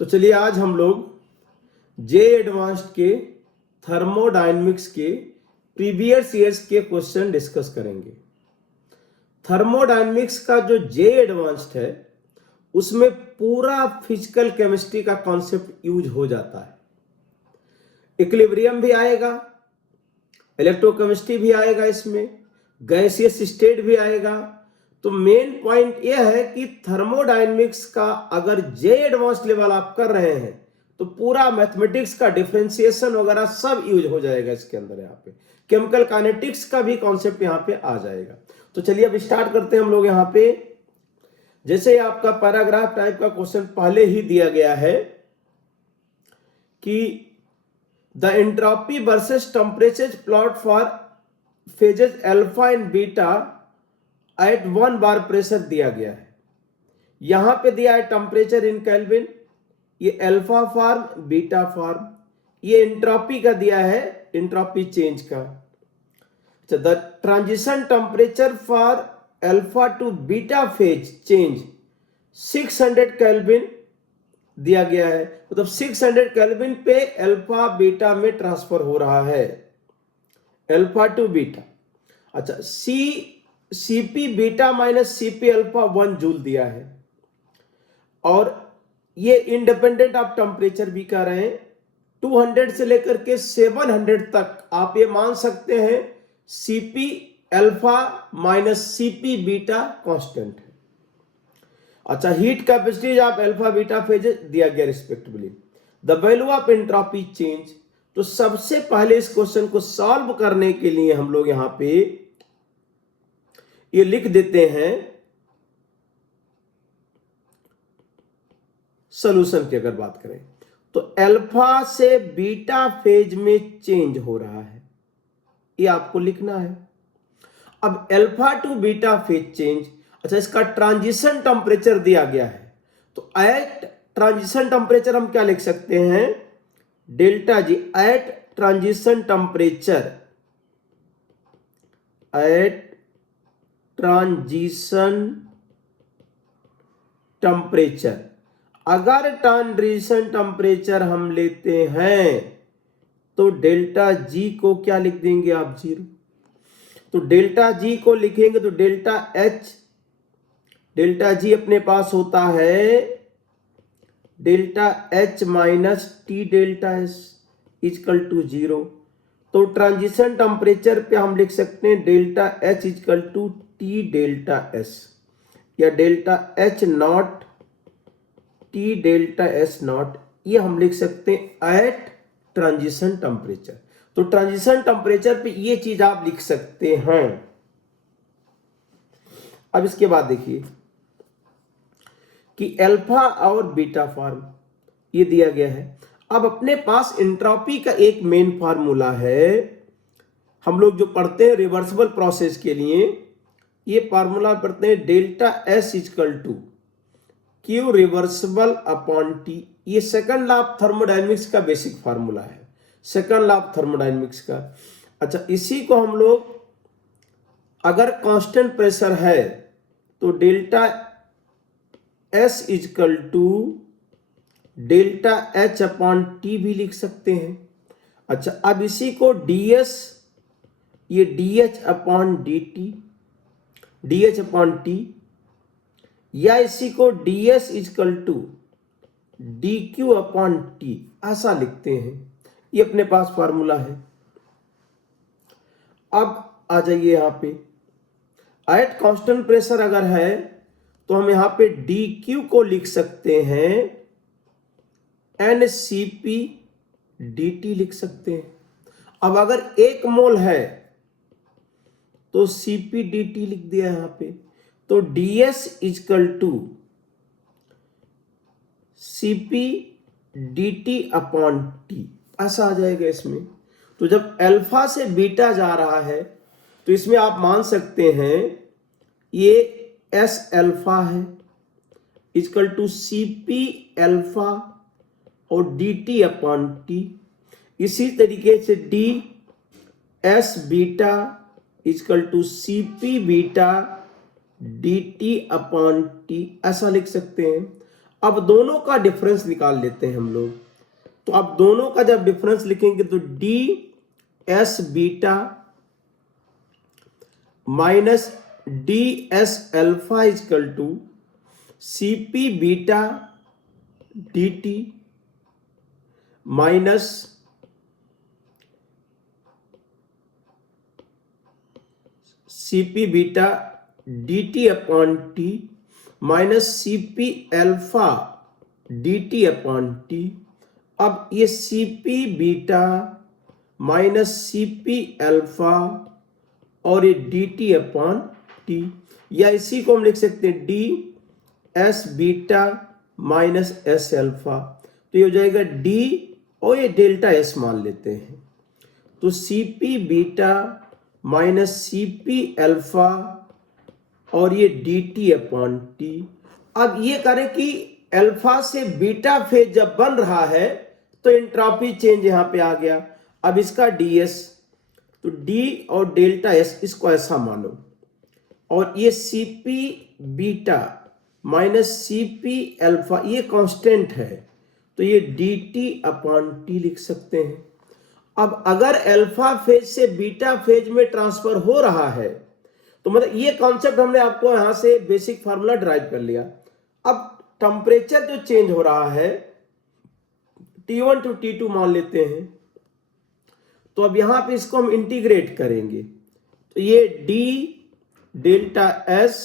तो चलिए आज हम लोग जे एडवांस्ड के थर्मोडायनेमिक्स के प्रीवियस ईयर्स के क्वेश्चन डिस्कस करेंगे। थर्मोडायनेमिक्स का जो जे एडवांस्ड है उसमें पूरा फिजिकल केमिस्ट्री का कॉन्सेप्ट यूज हो जाता है। इक्विलिब्रियम भी आएगा, इलेक्ट्रोकेमिस्ट्री भी आएगा, इसमें गैसियस स्टेट भी आएगा। तो मेन पॉइंट यह है कि थर्मोडायनेमिक्स का अगर जे एडवांस लेवल आप कर रहे हैं तो पूरा मैथमेटिक्स का डिफरेंशिएशन वगैरह सब यूज हो जाएगा इसके अंदर। यहाँ पे केमिकल काइनेटिक्स का भी कॉन्सेप्ट यहाँ पे आ जाएगा। तो चलिए अब स्टार्ट करते हैं हम लोग। यहाँ पे जैसे आपका पैराग्राफ टाइप का क्वेश्चन पहले ही दिया गया है कि the entropy versus temperature plot for phases alpha and beta at 1 bar pressure दिया गया है। यहां पे दिया है टेम्परेचर इन केल्विन, ये अल्फा फॉर्म, बीटा फॉर्म, ये एंट्रोपी का दिया है, एंट्रोपी चेंज का। The transition temperature for alpha to beta phase change 600 kelvin दिया गया है। मतलब 600 केल्विन पे अल्फा बीटा में ट्रांसफर हो रहा है, अल्फा टू बीटा। अच्छा, CP beta minus CP alpha 1 joule दिया है और ये इंडिपेंडेंट ऑफ टेम्परेचर भी कर रहे हैं। 200 से लेकर के 700 तक आप ये मान सकते हैं CP alpha minus CP beta constant है। अच्छा, heat capacity of alpha beta phase दिया गया respectively. The value of entropy change. तो सबसे पहले इस क्वेश्चन को सॉल्व करने के लिए हम लोग यहां पे ये लिख देते हैं सॉल्यूशन की। अगर बात करें तो अल्फा से बीटा फेज में चेंज हो रहा है, ये आपको लिखना है। अब alpha to beta phase change. अच्छा, इसका ट्रांजिशन टेम्परेचर दिया गया है, तो एट ट्रांजिशन टेम्परेचर हम क्या लिख सकते हैं, delta G. At transition temperature, at transition temperature, अगर ट्रांजिशन टेम्परेचर हम लेते हैं तो डेल्टा जी को क्या लिख देंगे आप, 0। तो डेल्टा जी को लिखेंगे तो डेल्टा एच, डेल्टा जी अपने पास होता है delta H minus T delta S is equal to 0। तो ट्रांजिशन टेम्परेचर पे हम लिख सकते हैं delta H is equal to T delta S, या delta H not T delta S not, ये हम लिख सकते हैं एट ट्रांजिशन टेम्परेचर। तो ट्रांजिशन टेम्परेचर पे ये चीज आप लिख सकते हैं। अब इसके बाद देखिए कि अल्फा और बीटा फॉर्म ये दिया गया है। अब अपने पास एंट्रोपी का एक मेन फार्मूला है, हम लोग जो पढ़ते हैं रिवर्सिबल प्रोसेस के लिए, ये फार्मूला पढ़ते हैं delta S is equal to Q reversible upon T. ये सेकंड लॉ ऑफ थर्मोडायनेमिक्स का बेसिक फार्मूला है, सेकंड लॉ ऑफ थर्मोडायनेमिक्स का। अच्छा, इसी को हम लोग अगर कांस्टेंट प्रेशर है तो delta S is equal to delta H upon T भी लिख सकते हैं। अच्छा, अब इसी को ds, ये dh upon dt, dh upon T, या इसी को ds equal to dq upon T ऐसा लिखते हैं। ये अपने पास फार्मूला है। अब आ जाइए यहां पे, एट कांस्टेंट प्रेशर अगर है तो हम यहां पे dq को लिख सकते हैं NCP dt लिख सकते हैं। अब अगर 1 मोल है तो Cp dt लिख दिया यहां पे। तो ds equal to Cp dt upon T ऐसा आ जाएगा इसमें। तो जब अल्फा से बीटा जा रहा है तो इसमें आप मान सकते हैं ये S अल्फा है इजकल टू Cp अल्फा और dt अपॉन टी। इसी तरीके से D S beta equal to Cp beta dt upon T ऐसा लिख सकते हैं। अब दोनों का डिफरेंस निकाल लेते हैं हम लोग। तो अब दोनों का जब डिफरेंस लिखेंगे तो D S beta minus D S alpha equal to C P beta D T minus C P beta D T upon T minus C P alpha D T upon T. अब ये C P beta minus C P alpha और ये D T upon T, या इसी को हम लिख सकते हैं D S beta minus S alpha. तो ये हो जाएगा डी और ये डेल्टा एस मान लेते हैं। तो C P beta minus C P alpha और ये डी टी अपॉन टी। अब ये करें कि अल्फा से बीटा फेज जब बन रहा है तो एंट्रोपी चेंज यहां पे आ गया। अब इसका डी एस, तो डी और डेल्टा एस इसको ऐसा मानो, और ये C P beta minus C P alpha ये कांस्टेंट है, तो ये डी टी अपॉन टी लिख सकते हैं। अब अगर अल्फा फेज से बीटा फेज में ट्रांसफर हो रहा है तो मतलब ये कॉन्सेप्ट हमने आपको यहां से बेसिक फार्मूला ड्राइव कर लिया। अब टेम्परेचर जो चेंज हो रहा है T1 टू T2 मान लेते हैं, तो अब यहां पे इसको हम इंटीग्रेट करेंगे, तो ये D डेल्टा S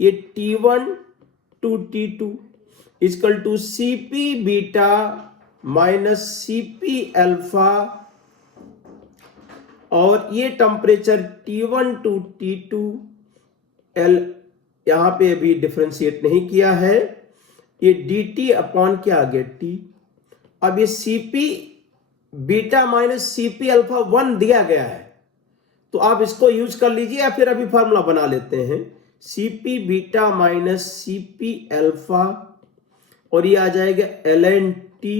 ये T1 to T2 equal to CP beta minus CP alpha, और ये temperature T1 to T2 L यहां पे अभी डिफरेंशिएट नहीं किया है, ये dt अपॉन क्या आ गया T। अब ये CP beta minus CP alpha 1 दिया गया है, तो आप इसको यूज कर लीजिए या फिर अभी फार्मूला बना लेते हैं। CP beta minus CP alpha और ये आ जाएगा ln T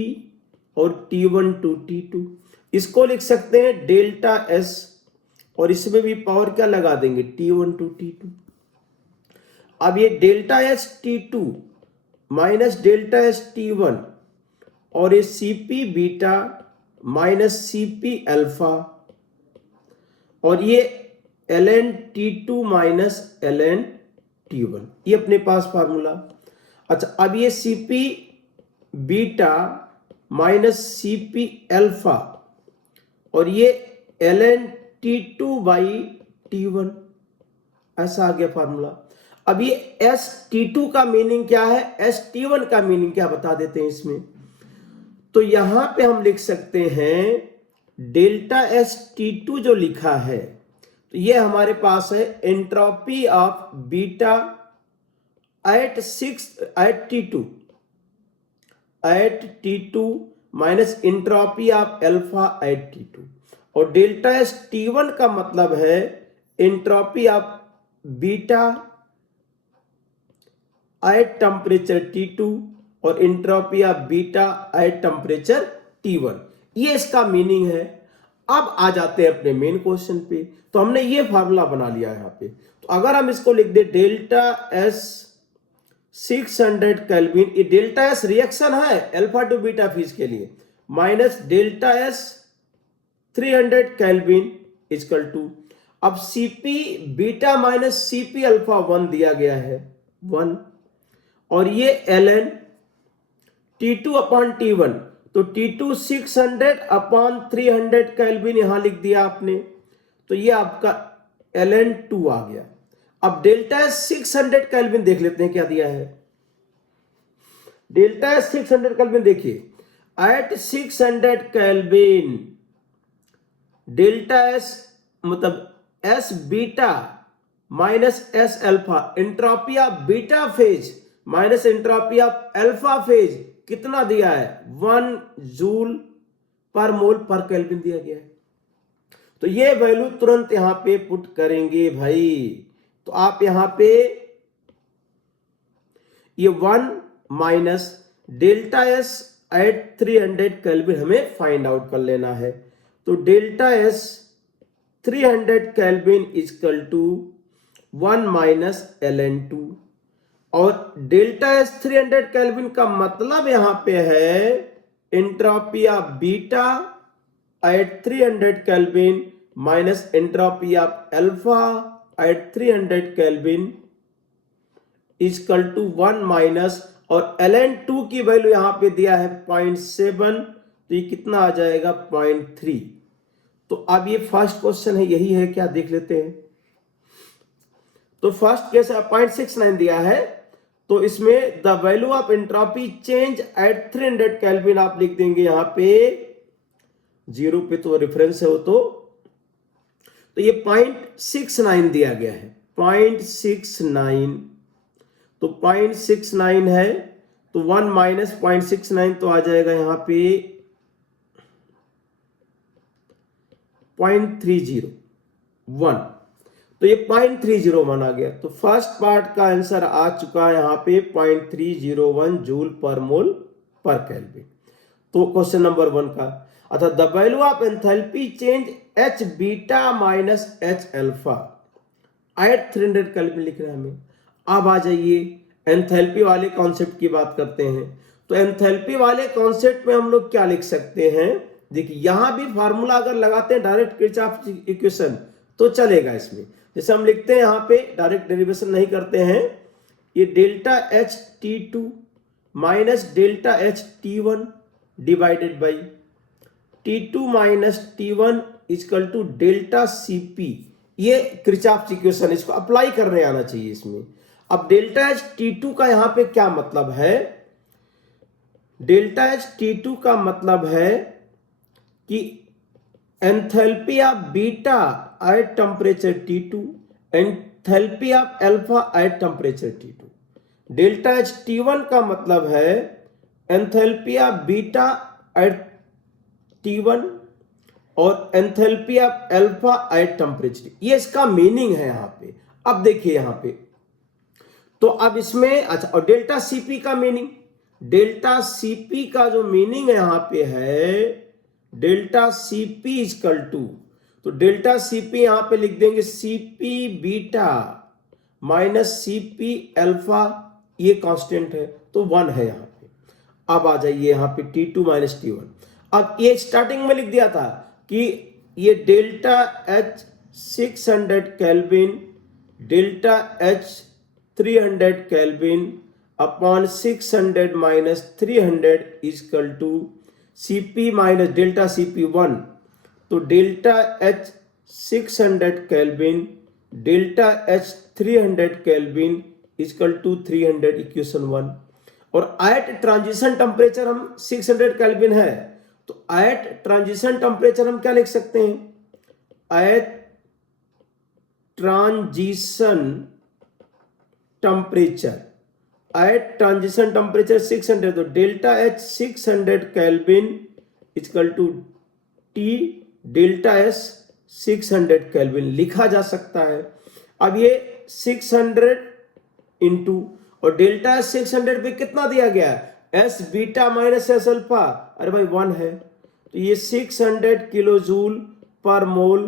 और T1 टू T2, इसको लिख सकते हैं डेल्टा S, और इसमें भी पावर क्या लगा देंगे T1 टू T2। अब ये delta S T2 minus delta S T1 और ये CP beta minus CP alpha और ये ln T2 minus ln T1, ये अपने पास फार्मूला। अच्छा, अब ये CP beta minus CP alpha और ये ln T2 बाई T1, ऐसा आ गया फार्मूला। अब ये एस T2 का मीनिंग क्या है, एस T1 का मीनिंग क्या बता देते हैं इसमें। तो यहां पे हम लिख सकते हैं डेल्टा एस T2 जो लिखा है, तो ये हमारे पास है entropy of beta at T2 minus entropy of alpha at T2, और डेल्टा एस T1 का मतलब है entropy of beta at temperature T2 और entropy of beta at temperature T1, ये इसका मीनिंग है। अब आ जाते हैं अपने मेन क्वेश्चन पे। तो हमने ये फार्मूला बना लिया है यहाँ पे, तो अगर हम इसको लिख दे डेल्टा एस 600 केल्विन, ये डेल्टा एस रिएक्शन है अल्फा टू बीटा फेज के लिए, minus delta S 300 kelvin equal to, अब CP beta minus CP alpha 1 दिया गया है 1, और ये ln T2 अपॉन T1, तो T2 600 अपॉन 300 केल्विन यहां लिख दिया आपने, तो ये आपका ln 2 आ गया। अब डेल्टा एस 600 केल्विन देख लेते हैं क्या दिया है। डेल्टा एस 600 केल्विन देखिए, एट 600 केल्विन डेल्टा एस मतलब S beta minus S alpha, entropy of beta phase minus entropy of alpha phase कितना दिया है 1 जूल पर मोल पर केल्विन दिया गया है। तो ये वैल्यू तुरंत यहां पे पुट करेंगे भाई, तो आप यहां पे ये 1 minus delta S at 300 kelvin हमें फाइंड आउट कर लेना है। तो delta S 300 kelvin equal to 1 minus ln 2, और डेल्टा एच 300 केल्विन का मतलब यहां पे है entropy of beta at 300 kelvin minus entropy of alpha at 300 kelvin equal to 1 minus, और ln2 की वैल्यू यहां पे दिया है 0.7, तो ये कितना आ जाएगा 0.3। तो अब ये फर्स्ट क्वेश्चन है, यही है क्या, देख लेते हैं। तो फर्स्ट केस 0.69 दिया है, तो इसमें the value of entropy change at 300 kelvin आप लिख देंगे यहां पे 0 पे, तो रेफरेंस है वो। तो ये 0.69 दिया गया है, 0.69, तो 0.69 है, तो 1 माइनस 0.69 तो आ जाएगा यहां पे 0.301, तो ये 0.301 आ गया। तो फर्स्ट पार्ट का आंसर आ चुका है यहां पे 0.301 जूल पर मोल पर केल्विन। तो क्वेश्चन नंबर 1 का, अर्थात the value of enthalpy change H beta minus H alpha at 300 kelvin लिख रहे हैं हमें। अब आ जाइए एंथैल्पी वाले कॉन्सेप्ट की बात करते हैं। तो एंथैल्पी वाले कॉन्सेप्ट में हम लोग क्या लिख सकते हैं, देखिए यहां भी फार्मूला अगर लगाते हैं डायरेक्ट किरचॉफ इक्वेशन तो चलेगा इसमें। जैसे हम लिखते हैं यहां पे, डायरेक्ट डेरिवेशन नहीं करते हैं, ये delta H T2 minus delta H T1 divided by T2 minus T1 equal to delta Cp। ये किरचॉफ इक्वेशन, इसको अप्लाई करने आना चाहिए इसमें। अब डेल्टा एच T2 का यहां पे क्या मतलब है, डेल्टा एच T2 का मतलब है कि enthalpy of beta at temperature T2, enthalpy of alpha eight temperature T2। Delta H T1 का मतलब है enthalpy of beta eight T1 और enthalpy of alpha at temperature, ये इसका मीनिंग है यहां पे। अब देखिए यहां पे, तो अब इसमें अच्छा, और डेल्टा Cp का मीनिंग, डेल्टा Cp का जो मीनिंग यहां पे है डेल्टा Cp इक्वल टू, तो डेल्टा Cp यहां पे लिख देंगे Cp beta minus Cp alpha, ये कांस्टेंट है तो 1 है यहां पे। अब आ जाइए यहां पे T2 माइनस T1। अब ये स्टार्टिंग में लिख दिया था कि ये delta H 600 kelvin delta H 300 kelvin upon 600 minus 300 equal to Cp minus delta Cp 1, तो delta H 600 kelvin delta H 300 kelvin equal to 300 equation 1। और एट ट्रांजिशन टेम्परेचर हम 600 केल्विन है, तो एट ट्रांजिशन टेम्परेचर हम क्या लिख सकते हैं, at transition temperature, at transition temperature 600, तो delta H 600 kelvin equal to T delta S 600 kelvin लिखा जा सकता है। अब ये 600 इंटू, और डेल्टा S 600 पे कितना दिया गया है, S beta minus S alpha, अरे भाई 1 है, तो ये 600 किलो जूल पर मोल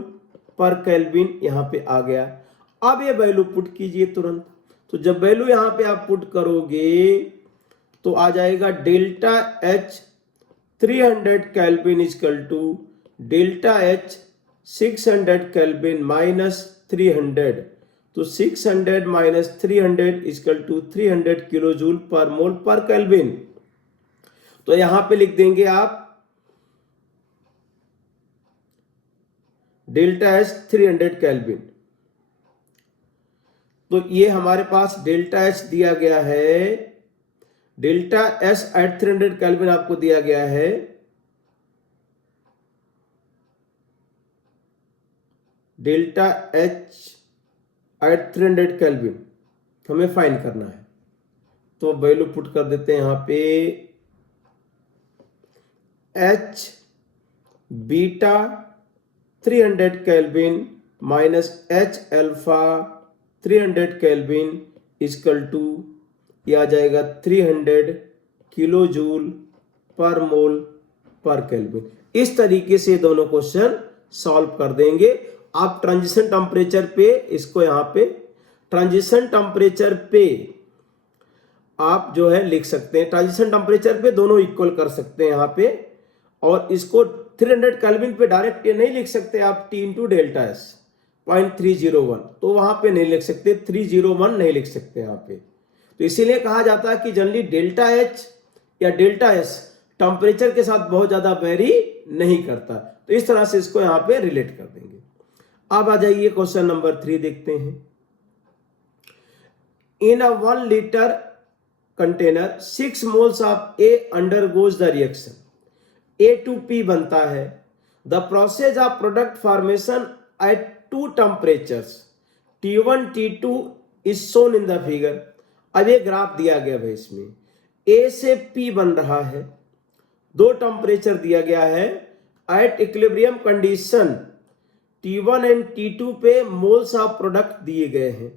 पर केल्विन यहां पे आ गया। अब ये वैल्यू पुट कीजिए तुरंत, तो जब वैल्यू यहां पे आप पुट करोगे तो आ जाएगा delta H 300 kelvin equal to delta H 600 kelvin minus 300, तो 600 minus 300 equal to 300 kilo joule per mole पर केल्विन। तो यहां पे लिख देंगे आप डेल्टा H 300 केल्विन, तो ये हमारे पास डेल्टा H दिया गया है, डेल्टा S एट 300 केल्विन आपको दिया गया है, डेल्टा H एट 300 केल्विन हमें फाइंड करना है। तो वैल्यू पुट कर देते हैं यहां पे, H beta 300 kelvin minus H alpha 300 kelvin equal to, ये आ जाएगा 300 किलो जूल पर मोल पर केल्विन। इस तरीके से दोनों क्वेश्चन सॉल्व कर देंगे आप। ट्रांजिशन टेम्परेचर पे इसको, यहां पे ट्रांजिशन टेम्परेचर पे आप जो है लिख सकते हैं। ट्रांजिशन टेम्परेचर पे दोनों इक्वल कर सकते हैं यहाँ पे, और इसको 300 केल्विन पे डायरेक्ट ये नहीं लिख सकते आप, T इंटू डेल्टा एस 0.301, तो वहां पे नहीं लिख सकते, 301 नहीं लिख सकते यहाँ पे। तो इसीलिए कहा जाता है कि जनरली डेल्टा एच या डेल्टा एस टेम्परेचर के साथ बहुत ज्यादा वेरी नहीं करता। तो इस तरह से इसको यहाँ पे रिलेट कर देंगे। अब आ जाइए क्वेश्चन नंबर 3 देखते हैं। In a 1 litre container 6 moles of A undergoes the reaction, A2P बनता है। The process of product formation at 2 temperatures T1 T2 is shown in the figure. अब ये ग्राफ दिया गया है, इसमें A से P बन रहा है, 2 टेम्परेचर दिया गया है, at equilibrium condition T1 and T2 पे मोल्स ऑफ प्रोडक्ट दिए गए हैं।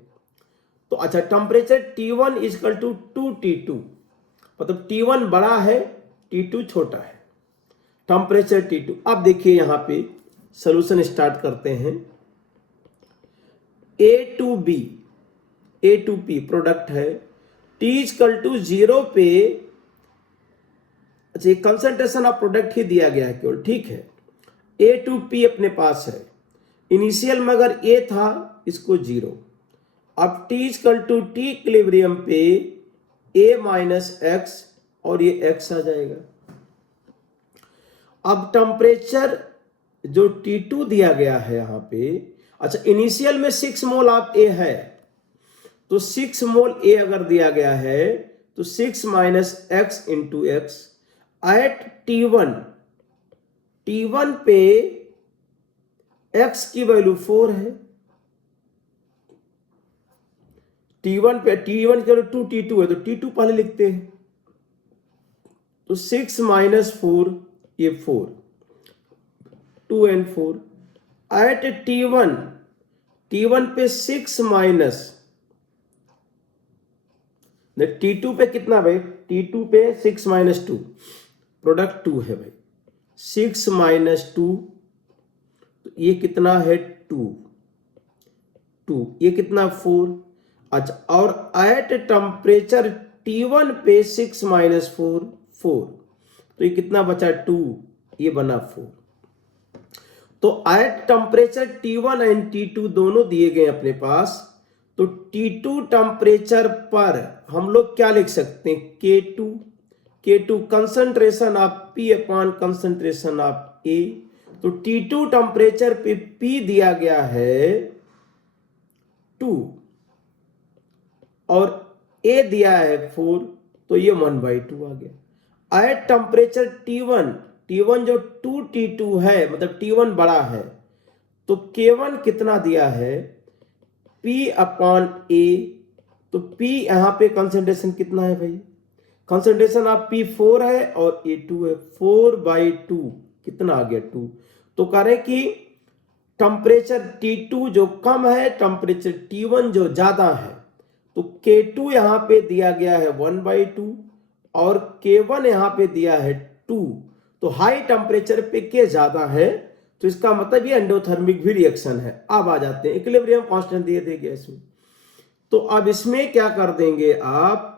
तो अच्छा, temperature T1 equal to 2T2, मतलब T1 बड़ा है, T2 छोटा है, टेम्परेचर T2। अब देखिए यहाँ पे सॉल्यूशन स्टार्ट करते हैं। A2P प्रोडक्ट है, T इक्वल टू 0 पे, अच्छा कंसंट्रेशन ऑफ प्रोडक्ट ही दिया गया है केवल, ठीक है। A2P अपने पास है, इनिशियल में अगर A था इसको 0, अब T equal to T equilibrium पे A माइनस एक्स, और ये x आ जाएगा। अब टेम्परेचर जो T2 दिया गया है यहाँ पे, अच्छा इनिशियल में 6 मोल ऑफ A है, तो 6 मोल A अगर दिया गया है तो 6 minus X into X at T1 पे x की वैल्यू 4 है, T1 की वैल्यू 2T2 है, तो T2 पहले लिखते हैं, तो 6 माइनस 4, ये 4, 2 एंड 4 एट T1 पे 6 माइनस, T2 पे कितना भाई, T2 पे 6 माइनस 2, प्रोडक्ट 2 है भाई, 6 माइनस 2, तो ये कितना है 2, ये कितना 4। अच्छा, और एट टेम्परेचर T1 पे 6 माइनस 4, तो ये कितना बचा 2, ये बना 4। तो eight temperature T1 and T2 दोनों दिए गए अपने पास, तो T2 टेम्परेचर पर हम लोग क्या लिख सकते हैं, K2 concentration of P upon concentration of A। तो T2 टेम्परेचर पे P दिया गया है 2 और A दिया है 4, तो ये 1/2 आ गया। एट टेम्परेचर T1 जो 2T2 है, मतलब T1 बड़ा है, तो K1 कितना दिया है, P अपॉन A, तो P यहां पे कंसंट्रेशन कितना है भाई, कंसंट्रेशन ऑफ P 4 है और A 2 है, 4/2 कितना आ गया 2। तो कह रहे कि टेम्परेचर T2 जो कम है, टेम्परेचर T1 जो ज्यादा है, तो K2 यहां पे दिया गया है 1/2 और K1 यहां पे दिया है 2। तो हाई टेम्परेचर पे K ज्यादा है, तो इसका मतलब ये एंडोथर्मिक भी रिएक्शन है। अब आ जाते हैं इक्विलिब्रियम कांस्टेंट दिए देंगे इसमें, तो अब इसमें क्या कर देंगे आप,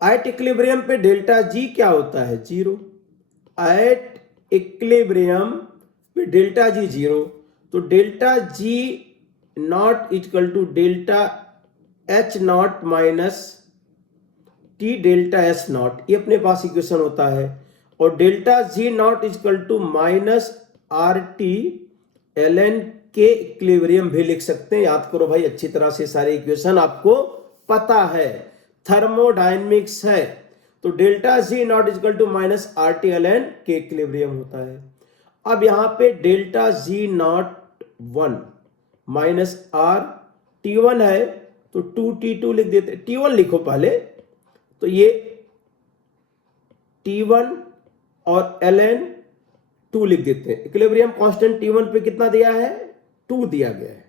एट इक्विलिब्रियम पे डेल्टा G क्या होता है, 0। एट इक्विलिब्रियम पे डेल्टा G 0, तो delta G not equal to delta H not minus T delta S not, ये अपने पास इक्वेशन होता है। और delta G not equal to minus RT ln K equilibrium भी लिख सकते हैं। याद करो भाई अच्छी तरह से, सारे इक्वेशन आपको पता है, थर्मोडायनेमिक्स है। तो delta G not equal to minus RT ln K equilibrium होता है। अब यहां पे delta G not 1 minus R, T1 है तो 2T2 लिख देते, T1 लिखो पहले, तो ये T1 और ln 2 लिख देते हैं। इक्विलिब्रियम कांस्टेंट T1 पे कितना दिया है, 2 दिया गया है,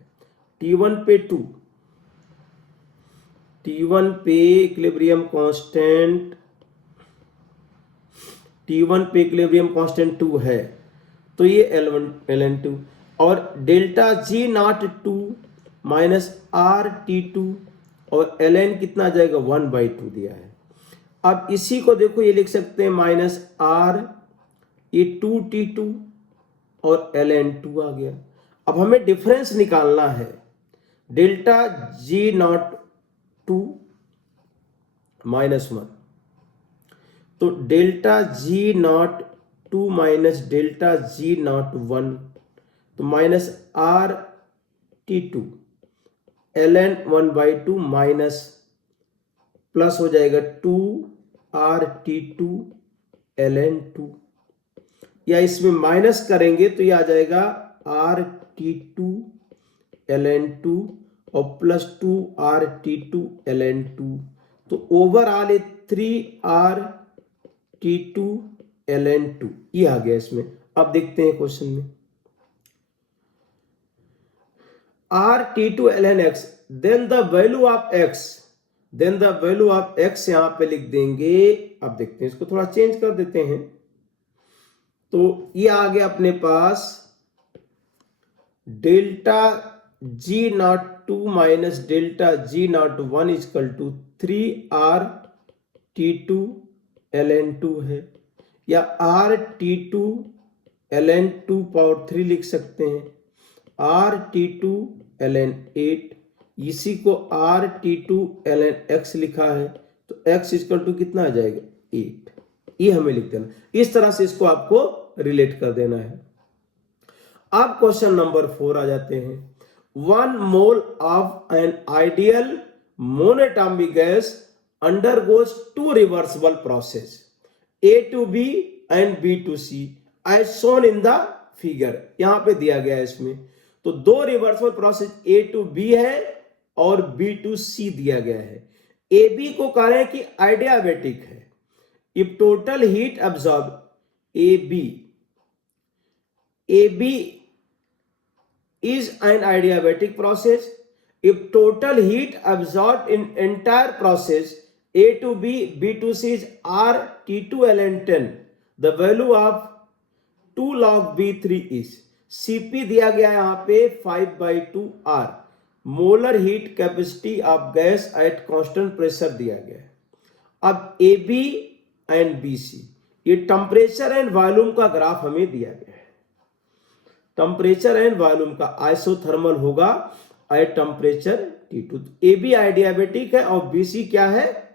T1 पे 2, T1 पे इक्विलिब्रियम कांस्टेंट, T1 पे इक्विलिब्रियम कांस्टेंट 2 है, तो ये ln 2 और delta G not 2 minus R T2 और ln कितना आ जाएगा 1/2 दिया है। अब इसी को देखो ये लिख सकते हैं माइनस r, ये 2t2 और ln 2 आ गया। अब हमें डिफरेंस निकालना है, डेल्टा g नॉट 2 -1, तो delta g not 2 minus delta g not 1, तो minus r t2 ln 1/2 minus plus हो जाएगा 2r t2 ln 2, या इसमें माइनस करेंगे तो ये आ जाएगा r t2 ln 2 और प्लस 2r t2 ln 2, तो ओवरऑल ये 3r t2 ln 2 ये आ गया इसमें। अब देखते हैं क्वेश्चन में, r t2 ln x, then the value of x, then the value of x यहां पे लिख देंगे। अब देखते हैं, इसको थोड़ा चेंज कर देते हैं, तो ये आ गया अपने पास delta g not 2 minus delta g not 1 equal to 3r t2 ln 2 है, या r t2 ln 2 पावर 3 लिख सकते हैं, r t2 ln 8, इसी को r t2 ln x लिखा है, तो x इक्वल टू कितना आ जाएगा 8, ये हमें लिख देना। इस तरह से इसको आपको रिलेट कर देना है। अब क्वेश्चन नंबर 4 आ जाते हैं, 1 mole of an ideal monoatomic gas undergoes 2 reversible process A to B and B to C as shown in the figure, यहां पे दिया गया है इसमें, तो 2 reversible process A to B है और B to C दिया गया है। AB को कह रहे हैं कि आइडियाबैटिक है। If total heat absorb AB is an adiabatic process, if total heat absorbed in entire process A to B, B to C is R T2 ln 10, the value of 2 log B3 is, Cp दिया गया यहाँ पे 5/2 R, molar heat capacity of gas at constant pressure दिया गया है। अब AB and BC, ये temperature and volume का ग्राफ हमें दिया गया है। टेम्परेचर एंड वॉल्यूम का आइसोथर्मल होगा at temperature T2, A B adiabatic है और बीसी क्या है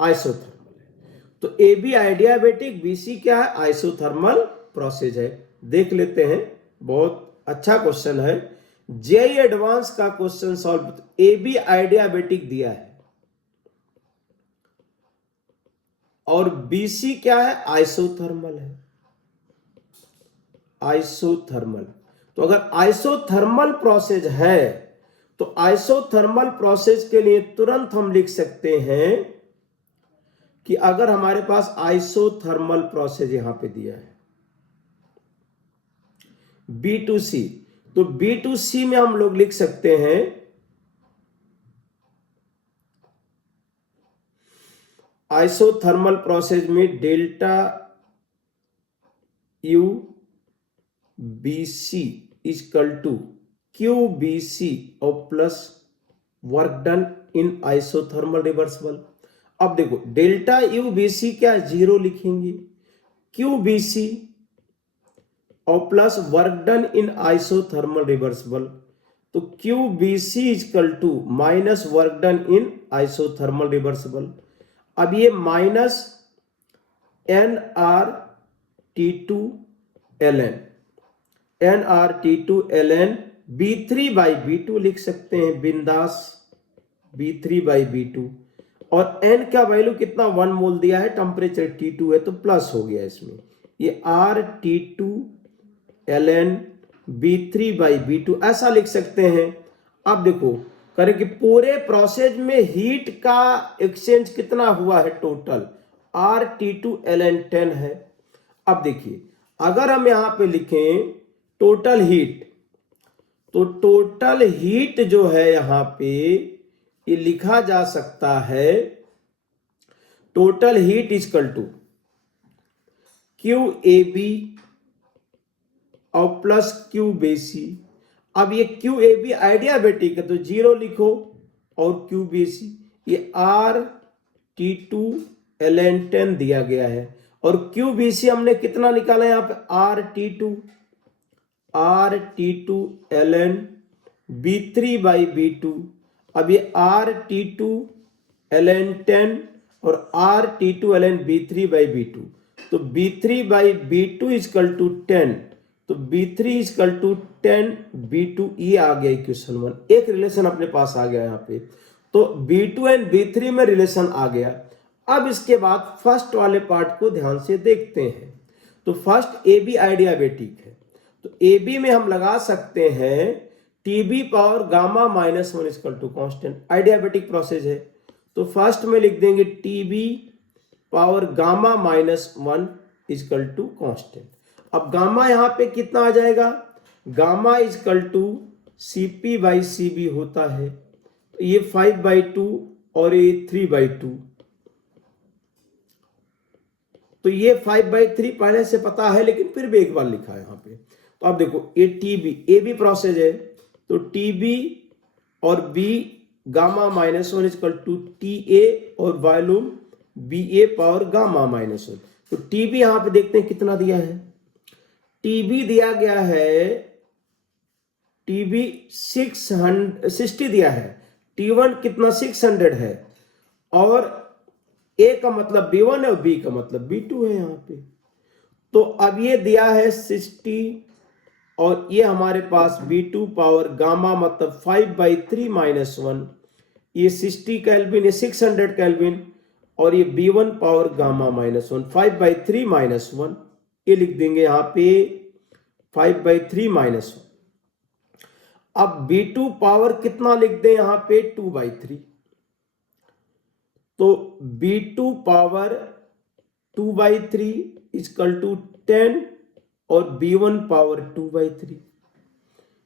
आइसोथर्मल है, तो ए बी आइडियाबैटिक, बीसी क्या है आइसोथर्मल प्रोसेस है। देख लेते हैं, बहुत अच्छा क्वेश्चन है, जेईई एडवांस का क्वेश्चन सॉल्व, ए बी आइडियाबैटिक दिया है और बीसी क्या है आइसोथर्मल है, आइसोथर्मल। तो अगर आइसोथर्मल प्रोसेस है तो आइसोथर्मल प्रोसेस के लिए तुरंत हम लिख सकते हैं कि अगर हमारे पास आइसोथर्मल प्रोसेस यहां पे दिया है B2C, तो B2C में हम लोग लिख सकते हैं आइसोथर्मल प्रोसेस में delta U BC equal to QBC और plus work done in isothermal reversible. अब देखो डेल्टा UBC क्या 0 लिखेंगे, QBC और plus work done in isothermal reversible, तो QBC equal to minus work done in isothermal reversible. अब ये minus nRT2 ln, nRT2 ln B3/B2 लिख सकते हैं बिंदास, B3/B2, और n का वैल्यू कितना 1 मोल दिया है, टेम्परेचर T2 है तो प्लस हो गया इसमें, ये RT2 ln B3/B2 ऐसा लिख सकते हैं। अब देखो करें कि पूरे प्रोसेस में हीट का एक्सचेंज कितना हुआ है, टोटल RT2 ln 10 है। अब देखिए अगर हम यहां पे लिखें टोटल हीट, तो टोटल हीट जो है यहां पे ये लिखा जा सकता है total heat equal to QAB और प्लस QBC। अब ये QAB आइडियाबैटिक है तो 0 लिखो, और QBC, ये R T2ln10 दिया गया है और QBC हमने कितना निकाला यहाँ पे R T2 ln B3/B2। अब ये R T2ln10 और R T2 ln B3/B2, तो B3/B2 इजकल टू 10, तो B3 इजकल टू 10 B2, ये आ गया इक्वेशन 1। एक रिलेशन अपने पास आ गया यहाँ पे, तो B2 एंड B3 में रिलेशन आ गया। अब इसके बाद फर्स्ट वाले पार्ट को ध्यान से देखते हैं। तो फर्स्ट AB आइडियाबेटिक है, तो AB में हम लगा सकते हैं TB power gamma minus 1 is equal to constant, adiabatic process है। तो फर्स्ट में लिख देंगे TB power gamma minus 1 is equal to constant. अब गामा यहाँ पे कितना आ जाएगा, गामा इजकल टू CP/CB होता है, तो ये 5/2 और ये 3/2, तो ये 5/3 पहले से पता है लेकिन फिर भी एक बार लिखा है यहाँ पे। तो आप देखो ये TB AB प्रोसेस है, तो TB और B gamma minus 1 is equal to TA और volume BA power gamma minus 1। तो TB यहाँ पे देखते हैं कितना दिया है, TB दिया गया है, TB 60 दिया है, T1 कितना 600 है, और A का मतलब B1 है और B का मतलब B2 है यहाँ पे। तो अब ये दिया है 60 और ये हमारे पास B2 पावर गामा मतलब 5/3 माइनस 1, ये 60 केल्विन, ये 600 केल्विन, और ये B1 power gamma minus 1 5/3 minus 1, ये लिख देंगे यहाँ पे 5/3 माइनस 1। अब B2 पावर कितना लिख दें यहाँ पे 2/3, तो B2 पावर 2/3 इजकल टू 10 और B1 power 2/3।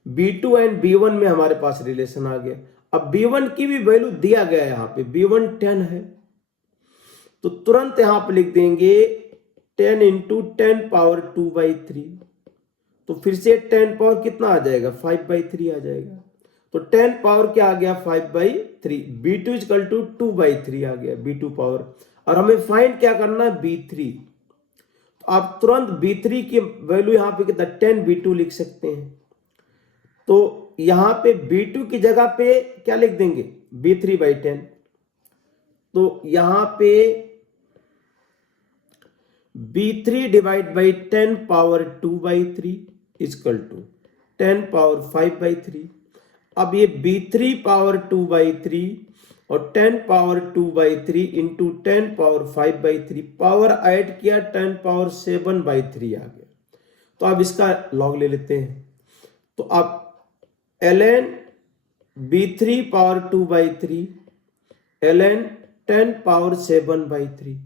B2 and B1 में हमारे पास रिलेशन आ गया। अब B1 की भी वैल्यू दिया गया है यहाँ पे, B1 10 है, तो तुरंत यहां पे लिख देंगे 10 इंटू 10 पावर 2/3, तो फिर से 10 पावर कितना आ जाएगा 5/3 आ जाएगा, तो 10 पावर क्या आ गया 5/3, B2 इजकल टू 2/3 आ गया B2 पावर, और हमें फाइंड क्या करना है B3। तो आप तुरंत B3 की वैल्यू यहां पे कितना 10 B2 लिख सकते हैं, तो यहां पे B2 की जगह पे क्या लिख देंगे B3/10, तो यहां पे B3 divide by 10 power 2/3 equal to 10 power 5/3। अब ये B3 पावर 2/3 और 10 power 2/3 into 10 power 5/3, power add किया 10 पावर 7/3 आ गया। तो अब इसका लॉग ले लेते हैं, तो अब ln B3 power 2/3 ln 10 power 7/3,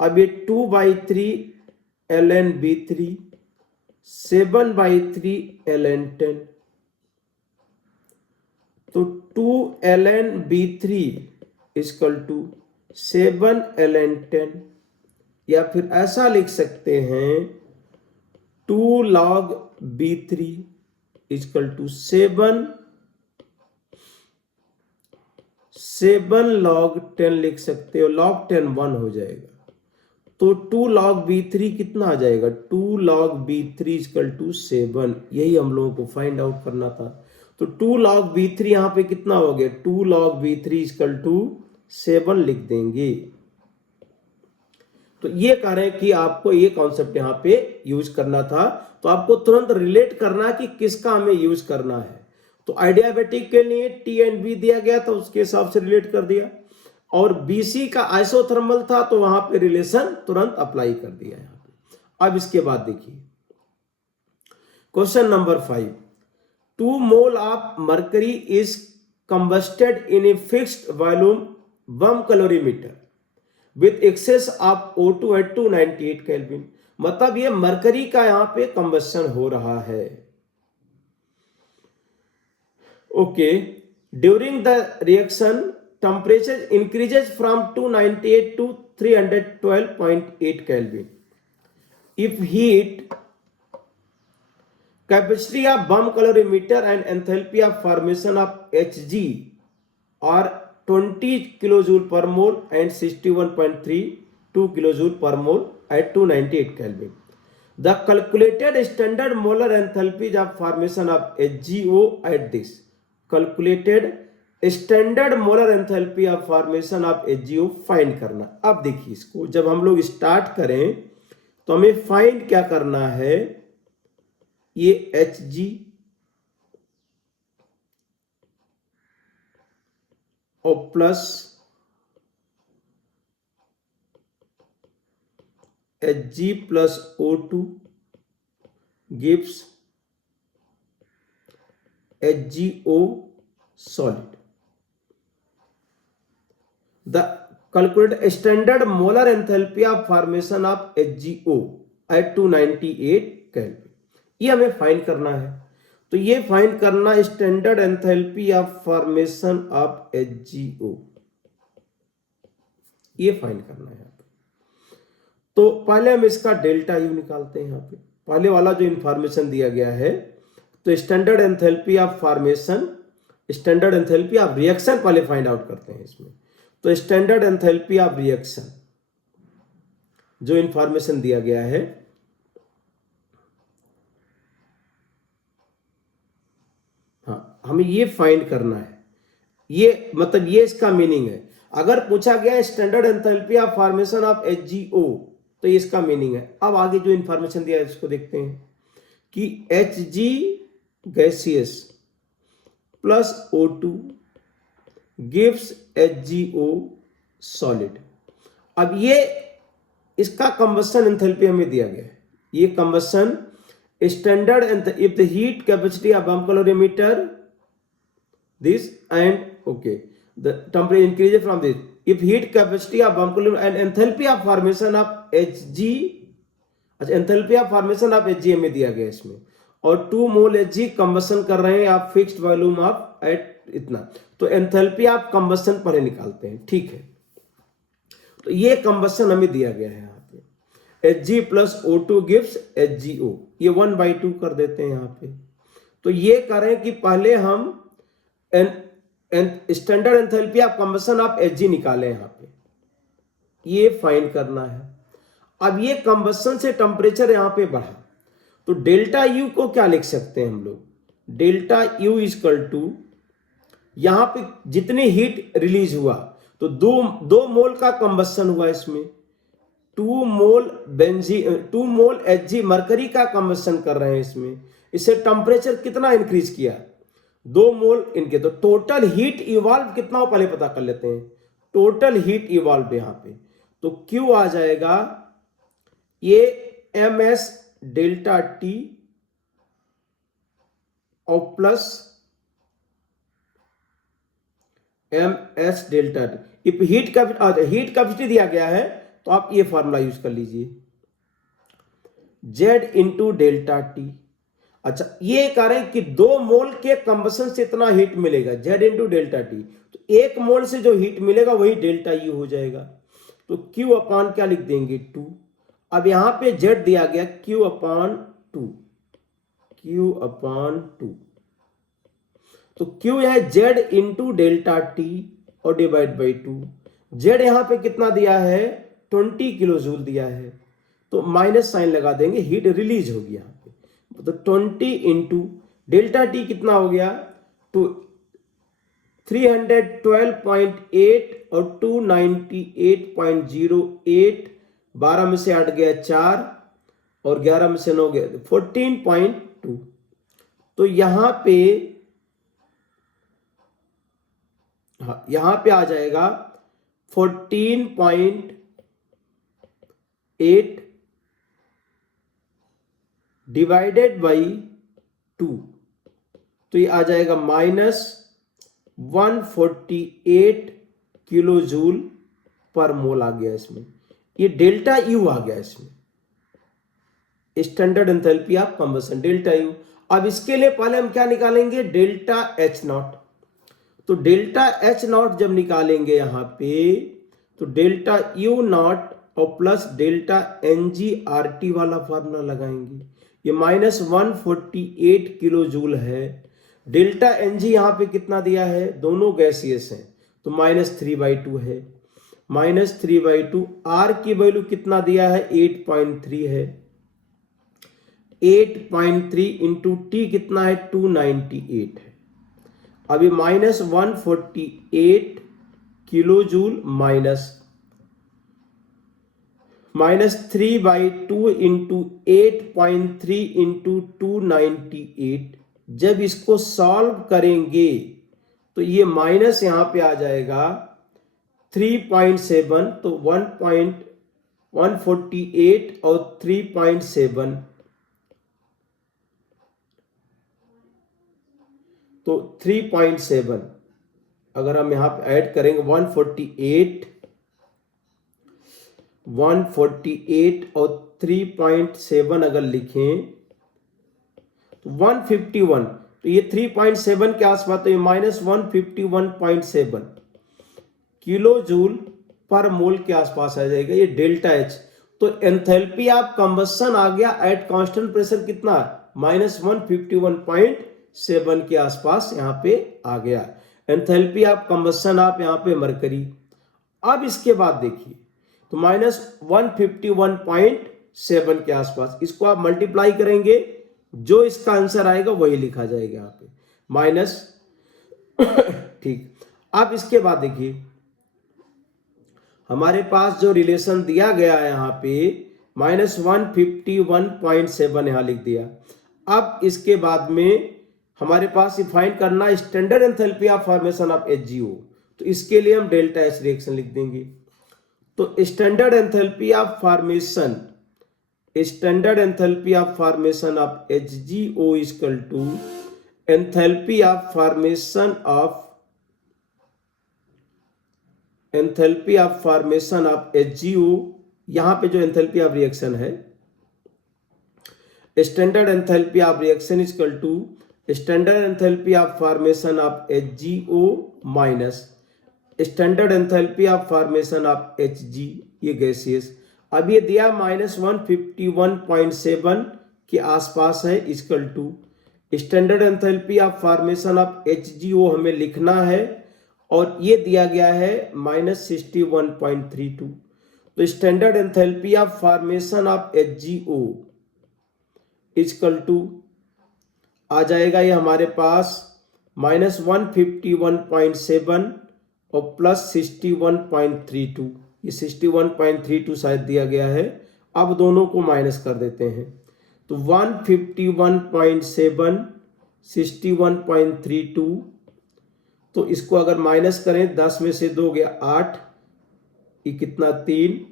अब ये 2/3 ln B3 7/3 ln 10, तो 2 ln B3 is equal to 7 ln 10, या फिर ऐसा लिख सकते हैं 2 log B3 is equal to 7 log 10 लिख सकते हो, log 10 1 हो जाएगा, तो 2 log B3 कितना आ जाएगा 2 log B3 इजकल टू 7, यही हम लोगों को फाइंड आउट करना था। तो 2 log B3 यहां पे कितना हो गया 2 log B3 इजकल टू 7 लिख देंगे। तो ये कह रहे हैं कि आपको ये कॉन्सेप्ट यहां पे यूज करना था, तो आपको तुरंत रिलेट करना है कि किसका हमें यूज करना है। तो आइडियाबेटिक के लिए T एंड B दिया गया था, उसके हिसाब से रिलेट कर दिया, और BC का आइसोथर्मल था तो वहां पे रिलेशन तुरंत अप्लाई कर दिया यहां पे। अब इसके बाद देखिए question number 5, 2 mole of mercury is combusted in a fixed volume bomb calorimeter with access of O2 at 298 kelvin. मतलब ये मरकरी का यहां पे कंबस्शन हो रहा है। Okay, during the reaction temperature increases from 298 to 312.8 Kelvin. If heat capacity of bomb calorimeter and enthalpy of formation of Hg और 20 kilo joule per mole and 61.32 kilo joule per mole at 298 Kelvin. The calculated standard molar enthalpies of formation of HgO at this. Calculated standard molar enthalpy of formation of HgO find करना. अब देखिए इसको जब हम लोग start करें तो हमें फाइंड क्या करना है, ये Hg और plus Hg plus O2 gives HgO solid. The calculated standard molar enthalpy of formation of HgO at 298 Kelvin. ये हमें फाइंड करना है. तो ये फाइंड करना standard enthalpy of formation of HgO, ये फाइंड करना है. तो पहले हम इसका डेल्टा यू निकालते हैं. यहाँ पे पहले वाला जो इंफॉर्मेशन दिया गया है, तो standard enthalpy of formation, standard enthalpy of reaction पहले फाइंड आउट करते हैं इसमें. तो स्टैंडर्ड एंथैल्पी ऑफ रिएक्शन जो इंफॉर्मेशन दिया गया है, हाँ हमें ये फाइंड करना है. ये मतलब ये इसका मीनिंग है. अगर पूछा गया standard enthalpy of formation of HgO तो ये इसका मीनिंग है. अब आगे जो इंफॉर्मेशन दिया है इसको देखते हैं कि Hg gaseous plus O2 gives HgO solid. अब ये इसका कंबशन एंथैल्पी हमें दिया गया है. ये combustion standard if the heat capacity of bomb calorimeter this and okay the temperature increases from this if heat capacity of bump and enthalpy of formation of Hg, अच्छा enthalpy of formation of Hg हमें दिया गया इसमें, और 2 मोल Hg combustion कर रहे हैं आप फिक्स्ड वॉल्यूम ऑफ एट इतना. तो एंथैल्पी ऑफ कंबशन पहले निकालते हैं. ठीक है, तो ये कंबशन हमें दिया गया है यहाँ पे. Hg plus O2 gives HgO, ये 1/2 कर देते हैं यहाँ पे. तो ये करें कि पहले हम standard enthalpy of combustion of Hg निकालें. यहाँ पे ये फाइंड करना है. अब ये कंबशन से टेम्परेचर यहाँ पे बढ़ा, तो डेल्टा यू को क्या लिख सकते हैं हम लोग, डेल्टा यू इक्वल टू यहाँ पे जितनी हीट रिलीज हुआ, तो 2 मोल का कंबशन हुआ इसमें, 2 मोल Hg मरकरी का कंबशन कर रहे हैं इसमें. इससे टेम्परेचर कितना इंक्रीज किया, 2 मोल इनके. तो टोटल हीट इवॉल्व कितना हो पहले पता कर लेते हैं. टोटल हीट इवॉल्व यहां पे तो Q आ जाएगा ये ms डेल्टा T और plus ms delta T. If heat capacity दिया गया है तो आप ये फॉर्मूला यूज कर लीजिए, Z इंटू डेल्टा T. अच्छा, ये कह रहे हैं कि 2 मोल के कंबशन से इतना हीट मिलेगा, Z इंटू डेल्टा T. तो 1 मोल से जो हीट मिलेगा वही डेल्टा U हो जाएगा. तो Q अपान क्या लिख देंगे, 2. अब यहां पे Z दिया गया Q अपान 2. तो Q है Z इंटू डेल्टा T और डिवाइड बाई 2. Z यहां पे कितना दिया है, 20 किलो जूल दिया है, तो माइनस साइन लगा देंगे, हीट रिलीज होगी यहां पे. तो 20 इंटू डेल्टा टी कितना हो गया, तो 312.8 और 298.08. 12 में से 8 गया 4 और 11 में से 9 गया 14.2. तो यहां पे आ जाएगा 14.8 डिवाइडेड बाई 2. तो ये आ जाएगा -148 किलो जूल पर मोल आ गया इसमें. ये डेल्टा यू आ गया इसमें, standard enthalpy of combustion delta U. अब इसके लिए पहले हम क्या निकालेंगे, डेल्टा एच नॉट. तो डेल्टा एच नॉट जब निकालेंगे यहां पे, तो डेल्टा यू नॉट और प्लस डेल्टा NgRT वाला फॉर्मूला लगाएंगे. ये -148 किलो जूल है, डेल्टा एन जी यहाँ पे कितना दिया है, दोनों गैसियस हैं तो -3/2 है, -3/2। आर की वैल्यू कितना दिया है, 8.3 है, 8.3 इंटू टी कितना है, 298 है। अभी -148 किलो जूल -3/2 इंटू 8.3 इंटू 298। जब इसको सॉल्व करेंगे तो ये माइनस यहां पे आ जाएगा 3.7, तो 1.148 और 3.7 तो 3.7 अगर हम यहां पे ऐड करेंगे 148 और 3.7 अगर लिखें तो 151, तो ये 3.7 के आसपास, तो ये -151.7 किलो जूल पर मोल के आसपास आ जाएगा ये डेल्टा एच। तो एंथैल्पी ऑफ कंबशन आ गया एट कांस्टेंट प्रेशर कितना, -151.7 के आसपास यहां पे आ गया एंथैल्पी ऑफ कंबशन ऑफ यहां पे मरकरी। अब इसके बाद देखिए तो -151.7 के आसपास, इसको आप मल्टीप्लाई करेंगे, जो इसका आंसर आएगा वही लिखा जाएगा यहाँ पे माइनस। ठीक, अब इसके बाद देखिए हमारे पास जो रिलेशन दिया गया है यहाँ पे -151.7 यहाँ लिख दिया। अब इसके बाद में हमारे पास फाइंड करना standard enthalpy of formation of HgO, तो इसके लिए हम डेल्टा एच रिएक्शन लिख देंगे। तो standard enthalpy of formation of HgO equal to enthalpy of formation of HgO। यहां पे जो एंथैल्पी ऑफ रिएक्शन है, standard enthalpy of reaction equal to standard enthalpy of formation of HgO minus standard enthalpy of formation of Hg, ये gaseous. अब ये दिया -151.7 के आसपास है equal to standard enthalpy of formation of HgO हमें लिखना है, और ये दिया गया है -61.32। तो standard enthalpy of formation of HgO equal to आ जाएगा ये हमारे पास -151.7 और प्लस 61.32, ये 61.32 शायद दिया गया है। अब दोनों को माइनस कर देते हैं, तो 151.7 61.32, तो इसको अगर माइनस करें 10 में से 2 गया 8, ये कितना 3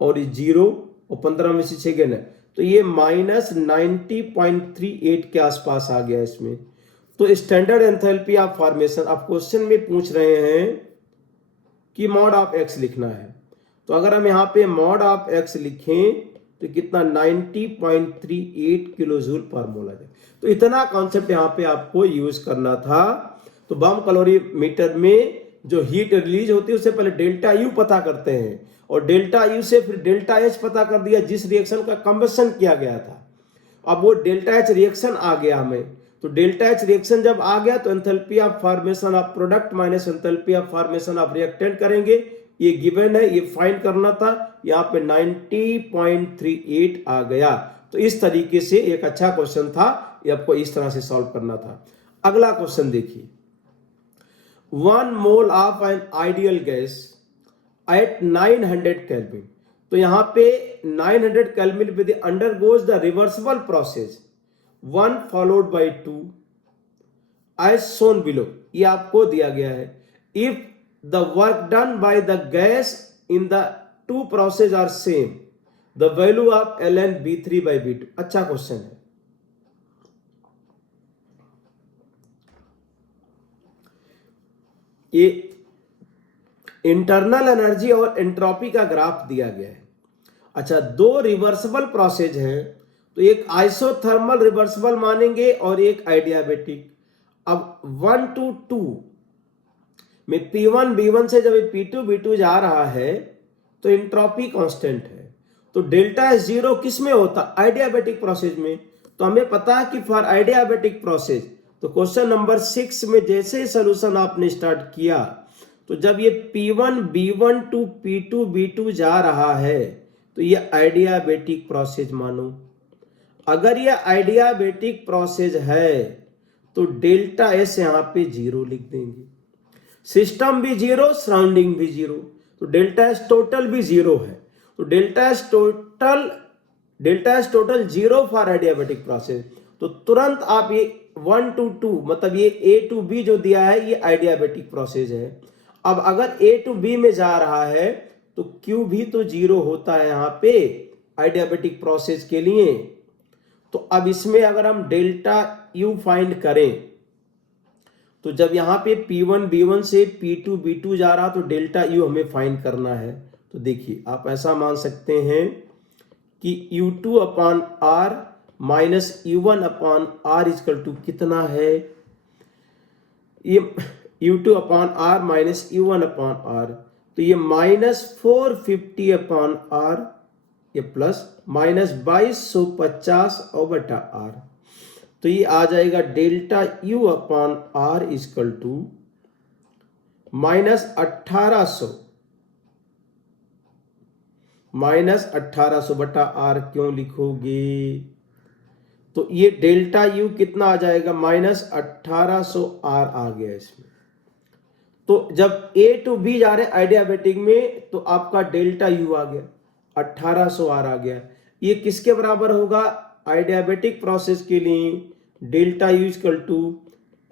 और ये 0 और 15 में से 6 गया ना, तो ये -90.38 के आसपास आ गया इसमें। तो स्टैंडर्ड एंथैल्पी ऑफ फॉर्मेशन, आप क्वेश्चन में पूछ रहे हैं कि मॉड ऑफ एक्स लिखना है, तो अगर हम यहाँ पे मॉड ऑफ एक्स लिखें तो कितना 90.38 किलो जूल पर मोल आ जाए। तो इतना कॉन्सेप्ट यहाँ पे आपको यूज करना था। तो बम कैलोरीमीटर में जो हीट रिलीज होती है उससे पहले डेल्टा यू पता करते हैं, और डेल्टा यू से फिर डेल्टा एच पता कर दिया जिस रिएक्शन का कंबशन किया गया था। अब वो डेल्टा एच रिएक्शन आ गया हमें, तो डेल्टा एच रिएक्शन जब आ गया तो enthalpy of formation of product minus enthalpy of formation of reactant करेंगे, ये गिवन है, ये फाइंड करना था। यहाँ पे 90.38 आ गया। तो इस तरीके से एक अच्छा क्वेश्चन था, ये आपको इस तरह से सॉल्व करना था। अगला क्वेश्चन देखिए, 1 mole of an ideal gas at 900 kelvin. तो यहां पे 900 केल्विन पे undergoes the reversible process 1 followed by 2 as shown below, ये आपको दिया गया है। If the work done by the gas in the 2 process are same, the value of ln B3/B2। अच्छा क्वेश्चन है। ये इंटरनल एनर्जी और एंट्रोपी का ग्राफ दिया गया है। अच्छा, 2 रिवर्सिबल प्रोसेस है, तो एक आइसोथर्मल रिवर्सिबल मानेंगे और एक आइडियाबैटिक। अब 1 to 2 में P1 B1 से जब P2 B2 जा रहा है तो एंट्रोपी कांस्टेंट है, तो डेल्टा S0 किस में होता, आइडियाबैटिक प्रोसेस में। तो हमें पता है कि फॉर एडियाबेटिक प्रोसेस, तो क्वेश्चन नंबर 6 में जैसे ही सोल्यूशन आपने स्टार्ट किया, तो जब ये P1 B1 to P2 B2 जा रहा है तो ये एडियाबेटिक प्रोसेस मानो। अगर ये एडियाबेटिक प्रोसेस है तो डेल्टा एस यहाँ पे 0 लिख देंगे, सिस्टम भी 0, सराउंडिंग भी 0, तो डेल्टा एस टोटल भी 0 है। तो delta S total 0 for adiabatic process. तो तुरंत आप ये 1 to 2 मतलब ये A to B जो दिया है ये एडियाबेटिक प्रोसेस है। अब अगर A to B में जा रहा है तो Q भी तो 0 होता है यहाँ पे एडियाबेटिक प्रोसेस के लिए। तो अब इसमें अगर हम डेल्टा U फाइंड करें तो जब यहाँ पे P1 B1 से P2 B2 जा रहा तो डेल्टा U हमें फाइंड करना है। तो देखिए आप ऐसा मान सकते हैं कि U2 upon R minus U1 upon R equal to कितना है, ये U2 upon R minus U1 upon R, तो ये माइनस 450 अपॉन R, ये प्लस माइनस 2250 और बटा R, तो ये आ जाएगा delta U upon R equal to minus 1800 बटा R क्यों लिखोगे, तो ये डेल्टा U कितना आ जाएगा माइनस 1800 R आ गया इसमें। तो जब A टू B जा रहे एडियाबेटिक में तो आपका डेल्टा U आ गया 1800 R आ गया। ये किसके बराबर होगा, एडियाबेटिक प्रोसेस के लिए delta U equal to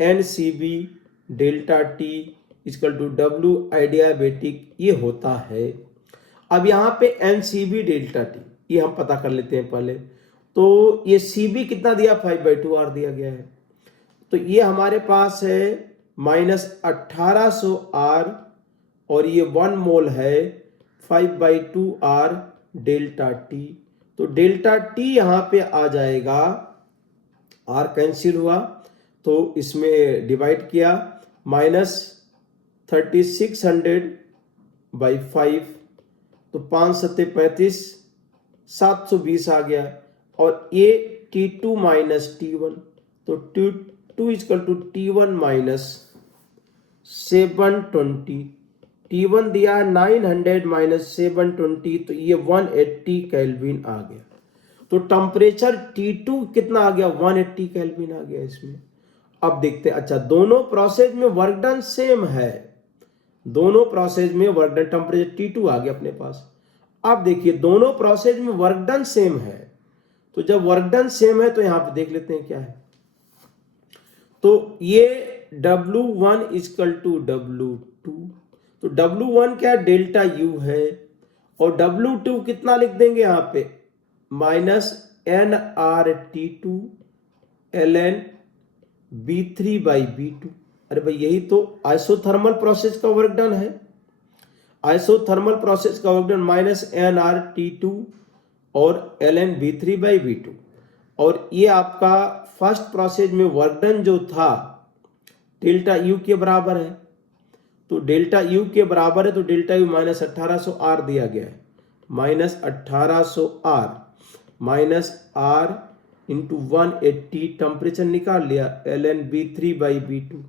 NCB delta T equal to W adiabatic ये होता है। अब यहाँ पे NCB डेल्टा T ये हम पता कर लेते हैं पहले। तो ये CB कितना दिया 5/2 R दिया गया है, तो ये हमारे पास है माइनस 1800 R और ये 1 मोल है 5/2 R डेल्टा T। तो डेल्टा T यहाँ पे आ जाएगा, R कैंसिल हुआ तो इसमें डिवाइड किया, माइनस 3600/5 तो 5 सत्ते 35 720 आ गया। और ये T2 माइनस T1 तो T2 equal to T1 minus 720, T1 दिया 900 माइनस 720 तो ये 180 केल्विन आ गया। तो टेम्परेचर T2 कितना आ गया 180 केल्विन आ गया इसमें। अब देखते हैं, अच्छा दोनों प्रोसेस में वर्क डन सेम है, दोनों प्रोसेस में वर्क डन टेम्परेचर T2 आ गया अपने पास। अब देखिए दोनों प्रोसेस में वर्क डन सेम है, तो जब वर्क डन सेम है तो यहां पे देख लेते हैं क्या है। तो ये W1 इक्वल टू W2, तो W1 क्या डेल्टा U है और W2 कितना लिख देंगे यहां पे माइनस nRT2 ln B3/B2। अरे भाई यही तो आइसोथर्मल प्रोसेस का वर्क डन है, आइसोथर्मल प्रोसेस का वर्क डन माइनस nRT2 और ln B3/B2। और ये आपका फर्स्ट प्रोसेस में वर्क डन जो था डेल्टा U के बराबर है, तो डेल्टा U के बराबर है तो डेल्टा U माइनस 1800 R दिया गया है, minus 1800 R minus R into 180 temperature निकाल लिया ln B3/B2,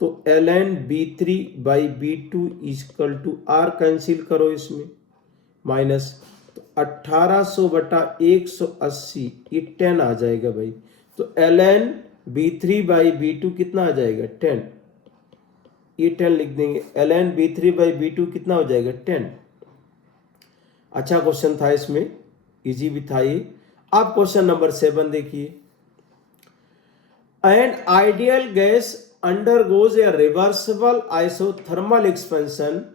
तो ln B3/B2 equal to R cancel करो इसमें माइनस, तो 1800 बटा 180 ये 10 आ जाएगा भाई। तो ln B3/B2 कितना आ जाएगा 10, ये 10 लिख देंगे, ln B3/B2 कितना हो जाएगा 10। अच्छा क्वेश्चन था इसमें, इजी भी था ये। अब क्वेश्चन नंबर 7 देखिए, N ideal gas undergoes a reversible isothermal expansion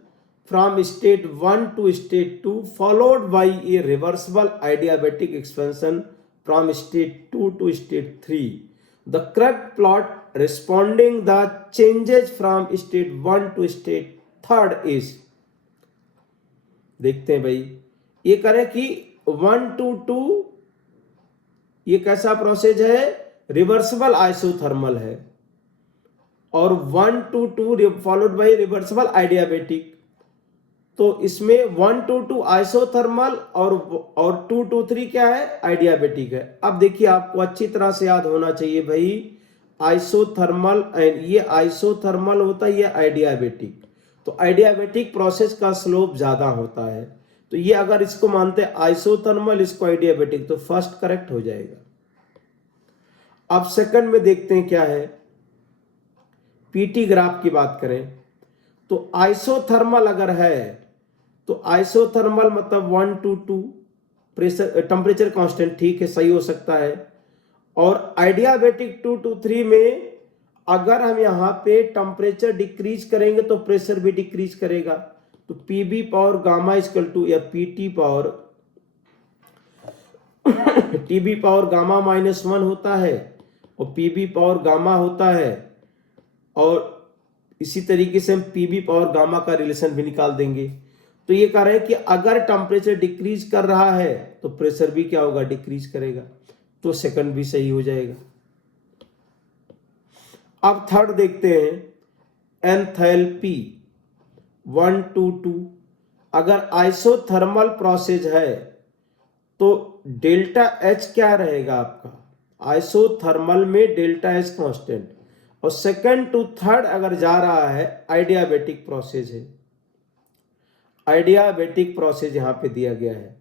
from state 1 to state 2 followed by a reversible adiabatic expansion from state 2 to state 3. The correct plot responding the changes from state 1 to state 3rd is, देखते हैं भाई ये करें कि 1 to 2 ये कैसा process है, reversible isothermal है, और 1 to 2 फॉलोड बाय रिवर्सिबल आइडियाबेटिक। तो इसमें 1 to 2 आइसोथर्मल और 2 to 3 क्या है, आइडियाबेटिक है। अब देखिए आपको अच्छी तरह से याद होना चाहिए भाई, आइसोथर्मल एंड ये आइसोथर्मल होता है, ये आइडियाबेटिक। तो आइडियाबेटिक प्रोसेस का स्लोप ज्यादा होता है, तो ये अगर इसको मानते हैं आइसोथर्मल, इसको आइडियाबेटिक, तो फर्स्ट करेक्ट हो जाएगा। अब सेकंड में देखते हैं क्या है, पीटी ग्राफ की बात करें तो आइसोथर्मल अगर है तो आइसोथर्मल मतलब 1 to 2 प्रेशर टेम्परेचर कांस्टेंट, ठीक है, सही हो सकता है। और आइडियाबेटिक 2 to 3 में अगर हम यहाँ पे टेम्परेचर डिक्रीज करेंगे तो प्रेशर भी डिक्रीज करेगा। तो PB power gamma equal to या PT power TB power gamma -1 होता है और पीबी पावर गामा होता है, और इसी तरीके से हम पीबी पावर गामा का रिलेशन भी निकाल देंगे। तो ये कह रहे हैं कि अगर टेम्परेचर डिक्रीज कर रहा है तो प्रेशर भी क्या होगा, डिक्रीज करेगा। तो सेकंड भी सही हो जाएगा। अब थर्ड देखते हैं, एंथैल्पी 1 to 2। अगर आइसोथर्मल प्रोसेस है तो डेल्टा एच क्या रहेगा आपका, आइसोथर्मल में डेल्टा एच कांस्टेंट, और सेकंड टू थर्ड अगर जा रहा है आइडियाबेटिक प्रोसेस है, आइडियाबेटिक प्रोसेस यहां पे दिया गया है।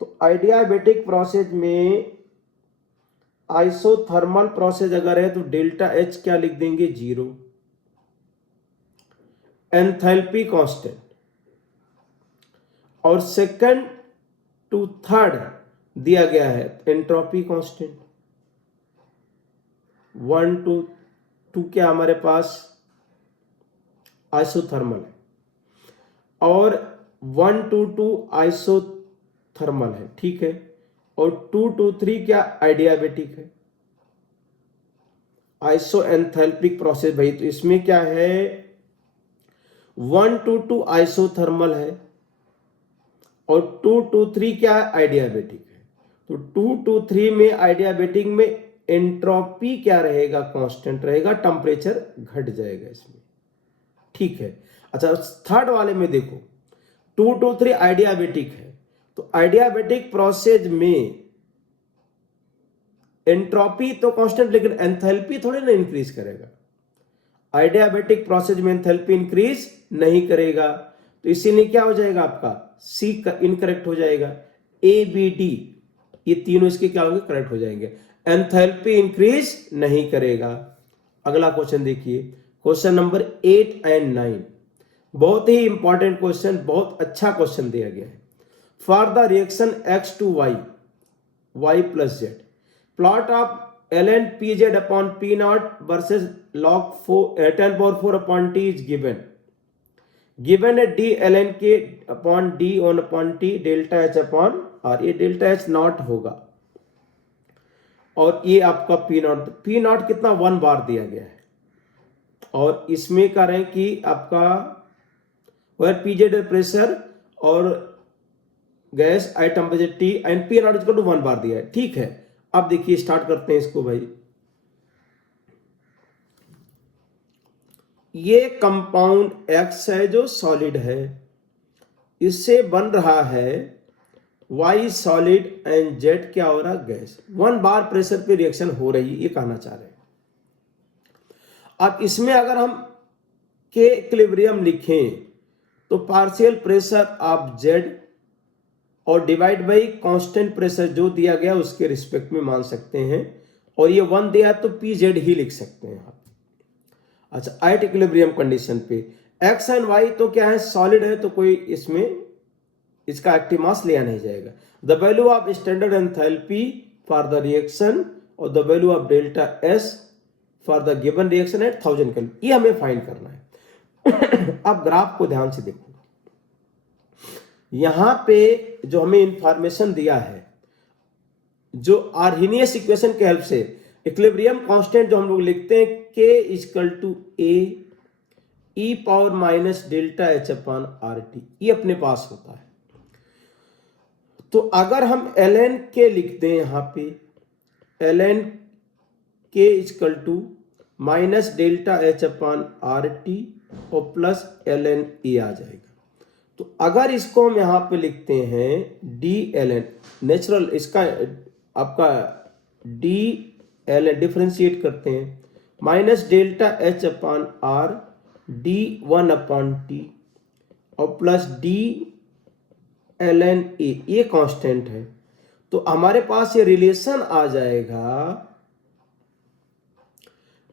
तो आइडियाबेटिक प्रोसेस में आइसोथर्मल प्रोसेस अगर है तो डेल्टा एच क्या लिख देंगे, 0, एंथैल्पी कांस्टेंट, और सेकंड टू थर्ड दिया गया है एंट्रोपी कांस्टेंट। 1 to 2 क्या हमारे पास आइसोथर्मल है, और 1 to 2 आइसोथर्मल है, ठीक है, और 2 to 3 क्या आइडियाबेटिक है, आइसो एंथैल्पिक प्रोसेस भाई। तो इसमें क्या है, 1 to 2 आइसोथर्मल है और 2 to 3 क्या है, आइडियाबेटिक है। तो 2 to 3 में आइडियाबेटिक में एंट्रोपी क्या रहेगा, कांस्टेंट रहेगा, टेम्परेचर घट जाएगा इसमें, ठीक है। अच्छा थर्ड वाले में देखो, 2 to 3 आइडियाबेटिक है, तो आइडियाबेटिक प्रोसेस में एंट्रोपी तो कांस्टेंट, लेकिन एंथैल्पी थोड़ी ना इंक्रीज करेगा। आइडियाबेटिक प्रोसेस में एंथैल्पी इंक्रीज नहीं करेगा, तो इसीलिए क्या हो जाएगा आपका, सी का इनकरेक्ट हो जाएगा। ए बी डी ये तीनों इसके क्या होंगे, करेक्ट हो जाएंगे। एंथैल्पी इंक्रीज नहीं करेगा। अगला क्वेश्चन देखिए, क्वेश्चन नंबर 8 और 9, बहुत ही इंपॉर्टेंट क्वेश्चन, बहुत अच्छा क्वेश्चन दिया गया है। For the reaction x to y, y plus z, plot of ln pz upon p0 versus log 10 power 4 upon t is given है d ln k upon d on upon t delta h upon r, ये delta h not होगा, और ये आपका p0 कितना 1 bar दिया गया है, और इसमें कह रहे हैं कि आपका वेयर pz प्रेशर और gas I temperature t and p0 equal to 1 bar दिया है, ठीक है। अब देखिए स्टार्ट करते हैं इसको भाई। ये कंपाउंड X है जो सॉलिड है, इससे बन रहा है Y सॉलिड एंड Z क्या हो रहा है, गैस। 1 बार प्रेशर पे रिएक्शन हो रही है, ये कहना चाह रहे हैं। अब इसमें अगर हम के इक्विलिब्रियम लिखें तो पार्शियल प्रेशर ऑफ Z और डिवाइड बाई कांस्टेंट प्रेशर जो दिया गया उसके रिस्पेक्ट में मान सकते हैं, और ये 1 दिया तो PZ ही लिख सकते हैं आप। अच्छा एट इक्विलिब्रियम कंडीशन पे x एंड y तो क्या है, सॉलिड है, तो कोई इसमें इसका एक्टिव मास लिया नहीं जाएगा। The value of standard enthalpy for the reaction और the value of delta S for the given reaction at 1000 kelvin, ये हमें फाइंड करना है। अब ग्राफ को ध्यान से देखो, यहां पे जो हमें इंफॉर्मेशन दिया है, जो आर्हेनियस इक्वेशन के हेल्प से इक्विलिब्रियम कांस्टेंट जो हम लोग लिखते हैं k equal to a e power minus delta h upon RT, ये अपने पास होता है। तो अगर हम ln k लिखते हैं यहां पे, ln k equal to minus delta h upon RT और प्लस ln a आ जाएगा। तो अगर इसको हम यहाँ पे लिखते हैं डी एल एन नेचुरल, इसका आपका डी एल एन डिफ्रेंशिएट करते हैं minus delta H upon R D one upon T और plus D L N A, ये कांस्टेंट है। तो हमारे पास ये रिलेशन आ जाएगा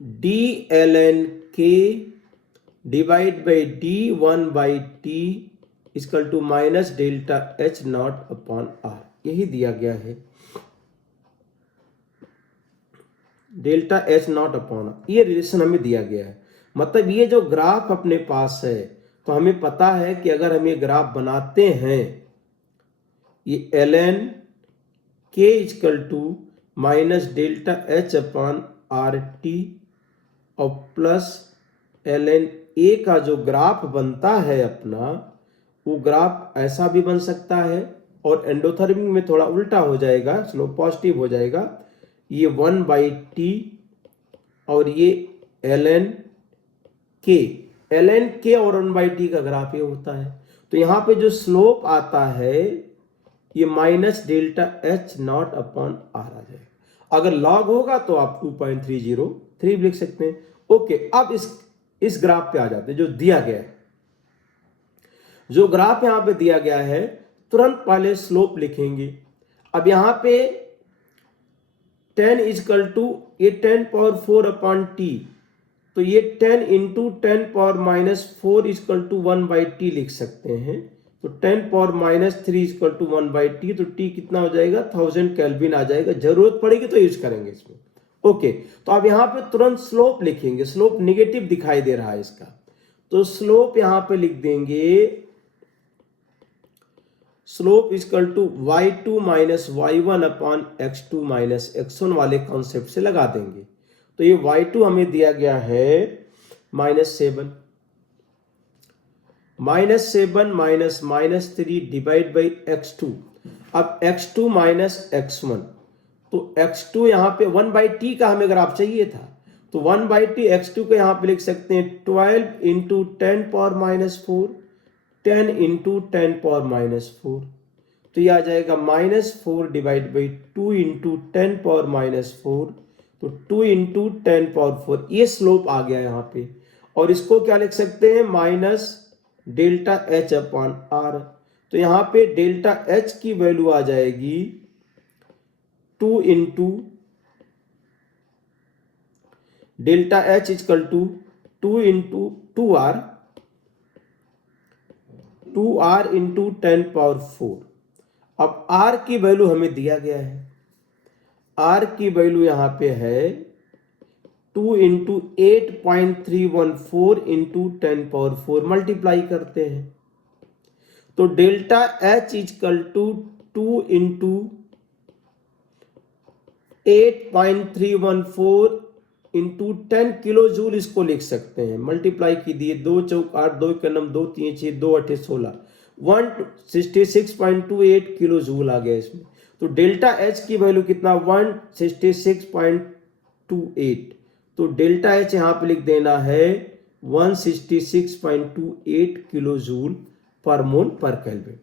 D L N K divide by D one by T equal to minus delta H not upon R, यही दिया गया है delta H not upon R, ये रिलेशन हमें दिया गया है। मतलब ये जो ग्राफ अपने पास है तो हमें पता है कि अगर हम ये ग्राफ बनाते हैं ये L N K equal to minus delta H upon R T और प्लस एल एन ए का जो ग्राफ बनता है अपना, वो ग्राफ ऐसा भी बन सकता है और एंडोथर्मिक में थोड़ा उल्टा हो जाएगा, स्लोप पॉजिटिव हो जाएगा। ये 1/t और ये ln k और 1/t का ग्राफ ये होता है। तो यहाँ पे जो स्लोप आता है ये minus delta H not upon R आ जाएगा। अगर लॉग होगा तो आप 2.303 लिख सकते हैं। ओके, अब इस ग्राफ पे आ जाते हैं जो दिया गया है। जो ग्राफ यहां पे दिया गया है तुरंत पहले स्लोप लिखेंगे। अब यहां पे 10 इक्वल टू ये 10 पावर 4 अपॉन टी, तो ये 10 into 10 power minus 4 equal to 1/t लिख सकते हैं। तो 10 power minus 3 equal to 1/t, तो t कितना हो जाएगा 1000 केल्विन आ जाएगा। जरूरत पड़ेगी तो यूज करेंगे इसमें। ओके, तो अब यहां पे तुरंत स्लोप लिखेंगे। स्लोप निगेटिव दिखाई दे रहा है इसका, तो स्लोप यहां पे लिख देंगे slope equal to y2 minus y1 upon x2 minus x1 वाले कॉन्सेप्ट से लगा देंगे। तो ये y2 हमें दिया गया है -7 माइनस 3 डिवाइड बाई x2। अब x2 माइनस x1, तो x2 यहाँ पे 1/t का हमें ग्राफ चाहिए था, तो 1/t x2 को यहाँ पे लिख सकते हैं 12 into 10 power minus 4, 10 into 10 power minus 4, तो ये आ जाएगा -4 divide by 2 into 10 power minus 4, तो 2 इंटू 10 पावर 4, ये स्लोप आ गया यहाँ पे। और इसको क्या लिख सकते हैं minus delta H upon R. तो यहाँ पे डेल्टा एच की वैल्यू आ जाएगी 2 into delta H equal to 2 into 2r into 10 power 4। अब r की वैल्यू हमें दिया गया है, r की वैल्यू यहां पे है 2 इंटू 8.314 इंटू 10 पावर 4, मल्टीप्लाई करते हैं तो delta H equal to 2 into 8.314 into 10 kilo joule, इसको लिख सकते हैं। मल्टीप्लाई कीजिए, 2 चौक 8, 2 का नम 2 3 6, 2 8 16, 166.28 किलो जूल आ गया इसमें। तो डेल्टा एच की वैल्यू कितना 166.28, तो डेल्टा एच यहां पे लिख देना है 166.28 किलो जूल पर मोल पर केल्विन,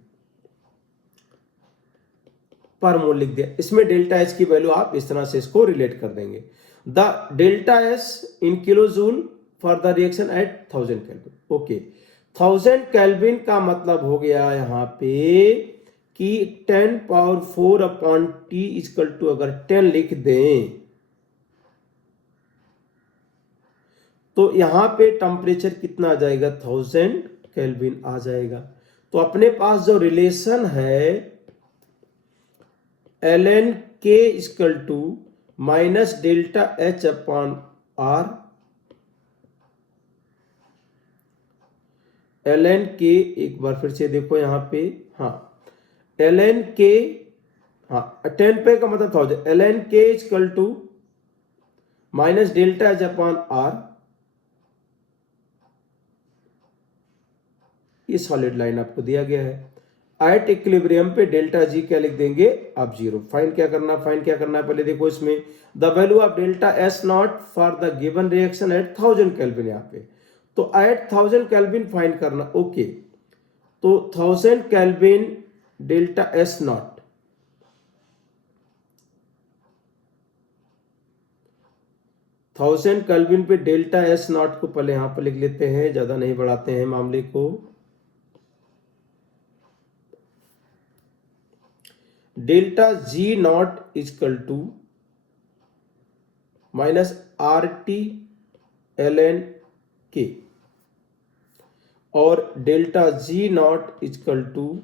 पर मोल लिख दिया। इसमें डेल्टा एच की वैल्यू आप इस तरह से इसको रिलेट कर देंगे। The delta S in kilo joule for the reaction at 1000 kelvin. Okay, 1000 kelvin का मतलब हो गया यहां पे कि 10 power 4 upon T equal to अगर 10 लिख दें तो यहां पे टेम्परेचर कितना आ जाएगा 1000 केल्विन आ जाएगा। तो अपने पास जो रिलेशन है ln k equal to minus delta H upon R, ln k एक बार फिर से देखो यहां पे, हाँ ln k, हाँ 10 पे का मतलब 1000, ln k equal to minus delta H upon R, ये सॉलिड लाइन आपको दिया गया है। एट इक्विलिब्रियम पे डेल्टा जी क्या लिख देंगे आप 0। फाइंड क्या करना है पहले देखो इसमें the value of delta S not for the given reaction at 1000 kelvin, यहाँ पे तो एट 1000 केल्विन फाइंड करना। ओके, तो 1000 kelvin delta S not, 1000 kelvin पे डेल्टा एस नॉट को पहले यहां पर लिख लेते हैं, ज्यादा नहीं बढ़ाते हैं मामले को। Delta G not equal to minus R T L N K, और delta G not equal to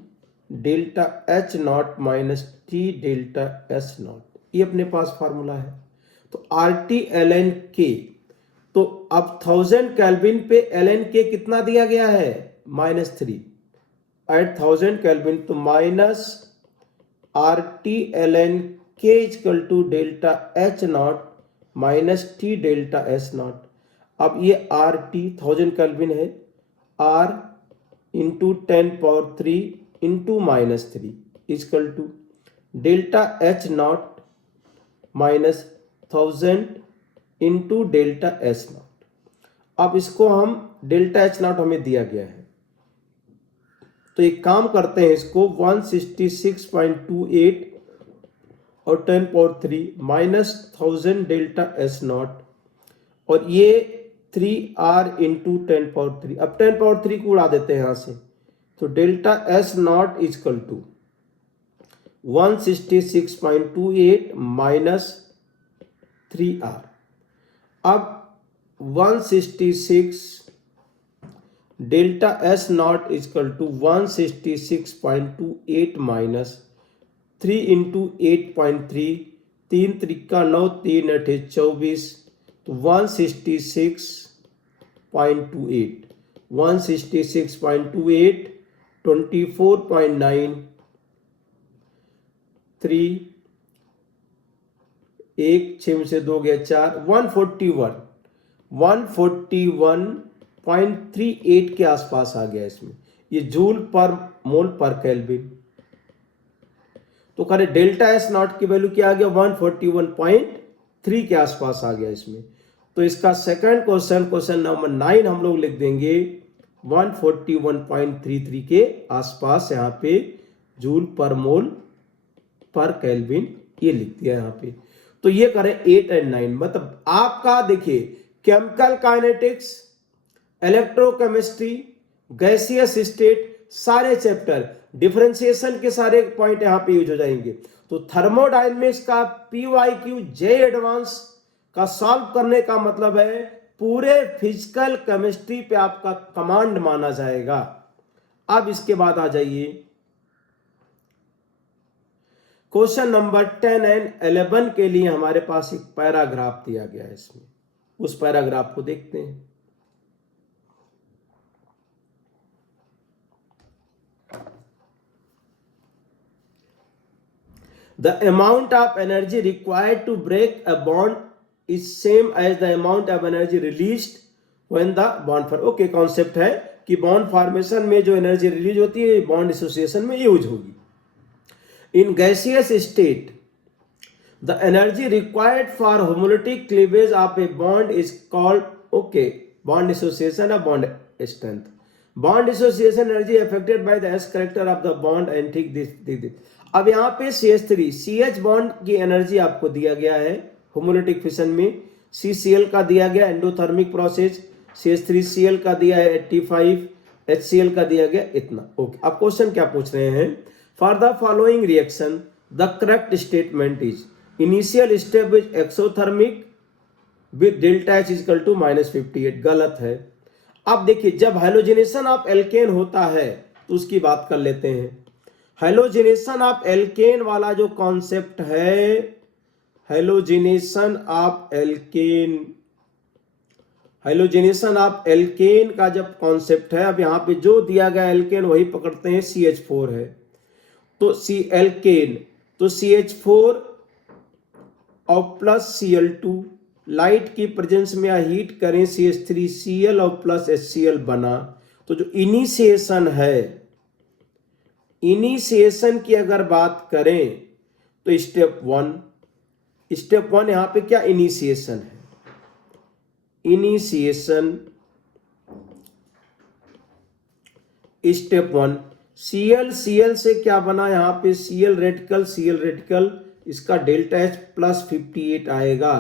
delta H not minus T delta S not, ये अपने पास फार्मूला है। तो आर टी एल एन के, तो अब 1000 केल्विन पे एल एन के कितना दिया गया है, -3 एट 1000 केल्विन, तो minus R T L N के is equal to delta H not minus T delta S not. अब ये आर टी 1000 केल्विन है, R into 10⁻³ into -3 is equal to delta H not minus 1000 into delta S not. अब इसको हम delta H not हमें दिया गया है, तो एक काम करते हैं, इसको 166.28 और 10⁻³ माइनस 1000 डेल्टा एस नॉट, और ये 3r इंटू 10⁻³, अब 10⁻³ को उड़ा देते हैं यहां से, तो delta S not equal to 166.28 minus 3r। अब 166 delta S not equal to 166.28 minus 3 into 8.3, 3 त्रिका 9, 3 8 24, तो 166.28, 166.28 24.9, 3 1 6 से 2 गया 4, 141.38 के आसपास आ गया इसमें, ये जूल पर मोल पर केल्विन। तो करें डेल्टा एस नॉट की वैल्यू क्या आ गया, 141.3 के आसपास आ गया इसमें। तो इसका सेकंड क्वेश्चन, क्वेश्चन नंबर 9 हम लोग लिख देंगे 141.33 के आसपास, यहाँ पे जूल पर मोल पर केल्विन ये लिख दिया यहाँ पे। तो ये करें 8 और 9, मतलब आपका देखिए chemical kinetics, electrochemistry, gaseous state, सारे चैप्टर, डिफरेंशिएशन के सारे पॉइंट यहां पे यूज हो जाएंगे। तो थर्मोडायनेमिक्स का PYQ जे एडवांस का सॉल्व करने का मतलब है पूरे फिजिकल केमिस्ट्री पे आपका कमांड माना जाएगा। अब इसके बाद आ जाइए क्वेश्चन नंबर 10 एंड 11 के लिए हमारे पास एक पैराग्राफ दिया गया है, इसमें उस पैराग्राफ को देखते हैं। The amount of energy required to break a bond is same as the amount of energy released when the bond form। Okay, concept है कि बॉन्ड फॉर्मेशन में जो एनर्जी रिलीज होती है बॉन्ड एसोसिएशन में यूज होगी। In gaseous state the energy required for homolytic cleavage of a bond is called, okay, bond association और bond strength. Bond association energy affected by the S character of the bond and ठीक this. अब यहाँ पे CH3 CH bond की energy आपको दिया गया है होमोलिटिक फिशन में, CCl का दिया गया एंडोथर्मिक प्रोसेस, CH3Cl का दिया है 85, HCl का दिया गया इतना। ओके, अब क्वेश्चन क्या पूछ रहे हैं, for the following reaction the correct statement is initial step is exothermic with delta H equal to -58। गलत है। अब देखिए जब हैलोजिनेशन ऑफ एल्केन होता है तो उसकी बात कर लेते हैं। हैलोजिनेशन ऑफ एल्केन वाला जो कॉन्सेप्ट है, halogenation of alkene, halogenation of alkene का जब कॉन्सेप्ट है, अब यहां पे जो दिया गया एल्केन वही पकड़ते हैं, CH4 है तो सी एल्केन, तो CH4 और प्लस Cl2, लाइट की प्रेजेंस में हीट करें CH3Cl और प्लस HCl बना। तो जो इनिशिएशन है, इनिशिएशन की अगर बात करें तो स्टेप 1 यहां पे क्या इनिशिएशन है, इनिशिएशन स्टेप 1 Cl से क्या बना यहाँ पे Cl रेडिकल इसका डेल्टा H प्लस 58 आएगा।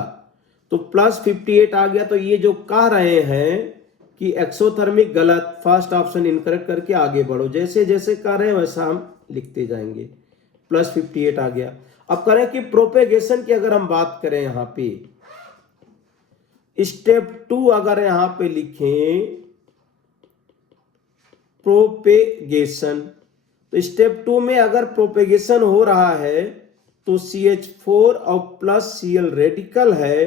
तो प्लस 58 आ गया। तो ये जो कह रहे हैं कि एक्सोथर्मिक गलत, फर्स्ट ऑप्शन इनकरेक्ट करके आगे बढ़ो। जैसे जैसे कह रहे हैं वैसा हम लिखते जाएंगे। प्लस 58 आ गया। अब करें कि प्रोपेगेशन की अगर हम बात करें यहाँ पे स्टेप 2 अगर यहाँ पे लिखें प्रोपेगेशन, तो स्टेप 2 में अगर प्रोपेगेशन हो रहा है तो CH4 और प्लस Cl रेडिकल है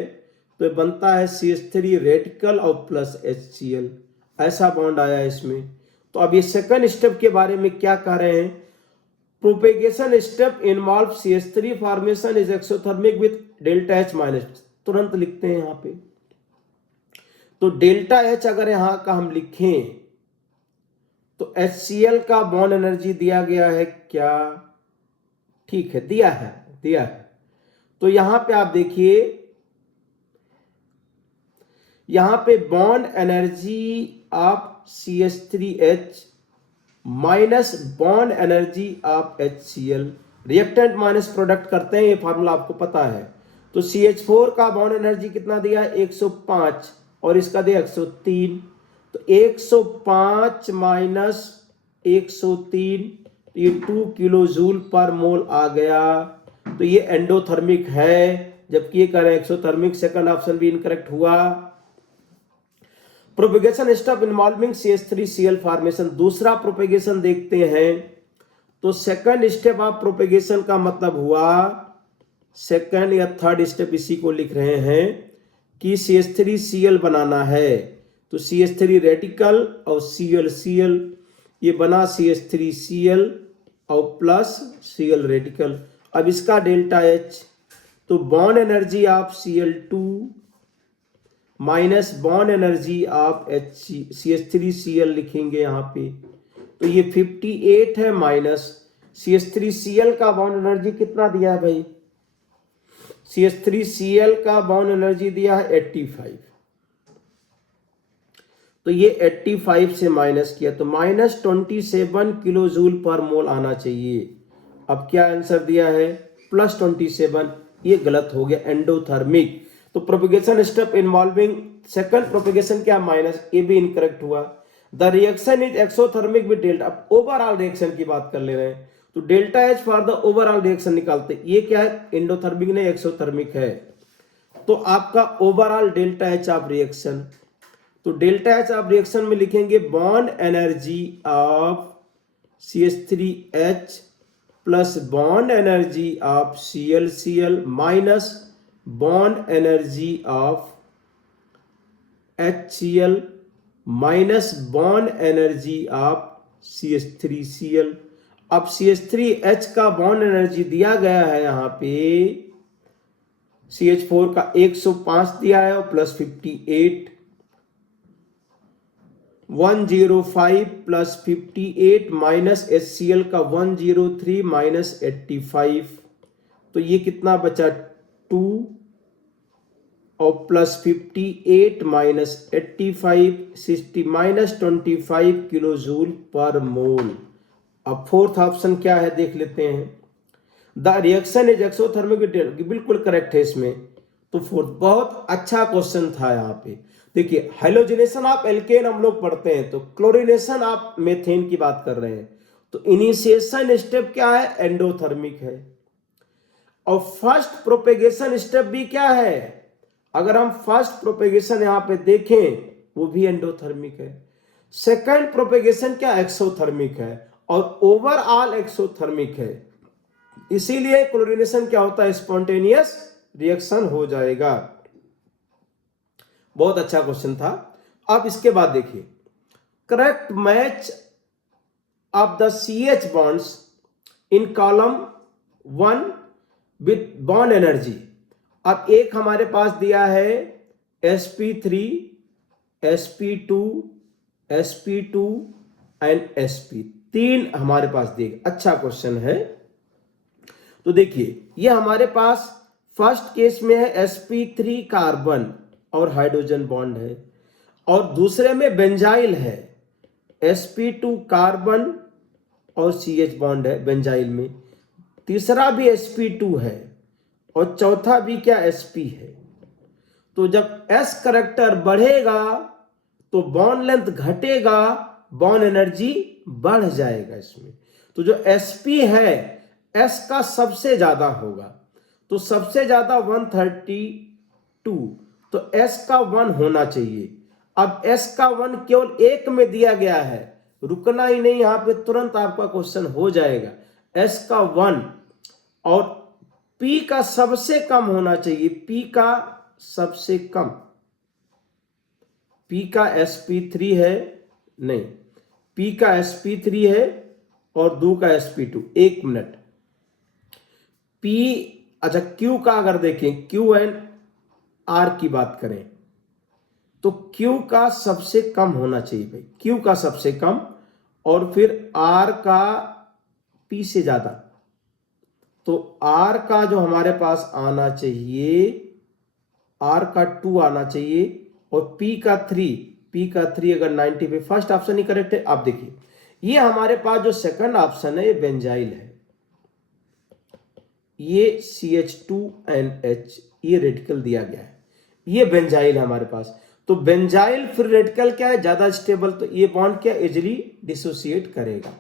तो बनता है CH3 रेडिकल और प्लस HCl, ऐसा बॉन्ड आया इसमें। तो अब ये सेकंड स्टेप के बारे में क्या कह रहे हैं, propagation step involve CH3 formation is exothermic with delta H minus. तुरंत लिखते हैं यहाँ पे। तो डेल्टा H अगर यहां का हम लिखें तो HCl का बॉन्ड एनर्जी दिया गया है क्या, ठीक है दिया है। तो यहां पे आप देखिए, यहां पे bond energy of CH3H minus bond energy of HCl, reactant minus product करते हैं, ये फार्मूला आपको पता है। तो CH4 का बॉन्ड एनर्जी कितना दिया, 105 और इसका दिया 103। तो 105 माइनस 103, ये 2 किलो जूल पर मोल आ गया। तो ये एंडोथर्मिक है, जबकि ये कह रहे हैं एक्सोथर्मिक। सेकंड ऑप्शन भी इनकरेक्ट हुआ। Propagation step involving CH3Cl formation, दूसरा प्रोपेगेशन देखते हैं। तो सेकंड स्टेप ऑफ प्रोपेगेशन का मतलब हुआ, सेकंड या थर्ड स्टेप इसी को लिख रहे हैं कि CH3Cl बनाना है। तो CH3 रेडिकल और Cl, ये बना CH3Cl और प्लस Cl रेडिकल। अब इसका डेल्टा H, तो bond energy of Cl2 minus bond energy of CH3Cl लिखेंगे यहाँ पे। तो ये 58 है माइनस CH3Cl का बॉन्ड एनर्जी कितना दिया है भाई, CH3Cl का बॉन्ड एनर्जी दिया है 85। तो ये 85 से माइनस किया तो माइनस 27 किलो जूल पर मोल आना चाहिए। अब क्या आंसर दिया है, प्लस 27, ये गलत हो गया, एंडोथर्मिक। तो propagation step involving second propagation क्या, माइनस, ये भी इनकरेक्ट हुआ। The reaction is exothermic with delta. अब ओवरऑल रिएक्शन की बात कर ले रहे हैं, तो delta H for the overall reaction निकालते। ये क्या है, एंडोथर्मिक नहीं एक्सोथर्मिक है। तो आपका overall delta H of reaction, तो डेल्टा H ऑफ रिएक्शन में लिखेंगे bond energy of CH3H plus bond energy of Cl minus bond energy of HCl minus bond energy of CH3Cl। अब CH3H का bond energy दिया गया है यहाँ पे, CH4 का 105 दिया है और प्लस 58, 105 प्लस 58 माइनस HCl का 103 माइनस 85। तो ये कितना बचा, 2 और plus 58 minus 85, 60 minus 25 kilo joule per mole. अब फोर्थ ऑप्शन क्या है देख लेते हैं। द रिएक्शन इज एक्सोथर्मिक, बिल्कुल करेक्ट है इसमें। तो फोर्थ, बहुत अच्छा क्वेश्चन था यहाँ पे। देखिए हाइलोजिनेशन ऑफ एल्केन हम लोग पढ़ते हैं, तो क्लोरीनेशन ऑफ मेथेन की बात कर रहे हैं। तो इनिशिएशन स्टेप क्या है, एंडोथर्मिक है। और फर्स्ट प्रोपेगेशन स्टेप भी क्या है, अगर हम फर्स्ट प्रोपेगेशन यहां पे देखें वो भी एंडोथर्मिक है। सेकंड प्रोपेगेशन क्या, एक्सोथर्मिक है। और ओवरऑल एक्सोथर्मिक है। इसीलिए क्लोरीनेशन क्या होता है, स्पॉन्टेनियस रिएक्शन हो जाएगा। बहुत अच्छा क्वेश्चन था। अब इसके बाद देखिए, correct match of the CH bonds in column 1 with bond energy. अब एक हमारे पास दिया है sp3, sp2, sp2 and sp, 3 हमारे पास दिए। अच्छा क्वेश्चन है। तो देखिए ये हमारे पास फर्स्ट केस में है sp3 कार्बन और हाइड्रोजन बॉन्ड है, और दूसरे में बेंजाइल है। sp2 कार्बन और CH बॉन्ड है बेंजाइल में, तीसरा भी sp2 है और चौथा भी क्या sp है। तो जब s करैक्टर बढ़ेगा तो बॉन्ड लेंथ घटेगा, बॉन्ड एनर्जी बढ़ जाएगा इसमें। तो जो sp है s का सबसे ज्यादा होगा, तो सबसे ज्यादा 132, तो s का 1 होना चाहिए। अब s का 1 केवल एक में दिया गया है, रुकना ही नहीं, यहां पे तुरंत आपका क्वेश्चन हो जाएगा। s का 1 और p का सबसे कम होना चाहिए, p का सबसे कम, p का sp3 है नहीं, p का sp3 है और 2 का sp2। एक मिनट, p, अच्छा q का अगर देखें, q एंड r की बात करें तो q का सबसे कम होना चाहिए भाई, q का सबसे कम, और फिर r का p से ज्यादा। तो r का जो हमारे पास आना चाहिए, r का 2 आना चाहिए और p का 3 अगर 90 पे, फर्स्ट ऑप्शन ही करेक्ट है। आप देखिए ये हमारे पास जो सेकंड ऑप्शन है ये बेंजाइल है, ये CH2NH ये रेडिकल दिया गया है, ये बेंजाइल है हमारे पास। तो बेंजाइल फिर रेडिकल क्या है, ज्यादा स्टेबल, तो ये बॉन्ड क्या इजिली डिसोसिएट करेगा,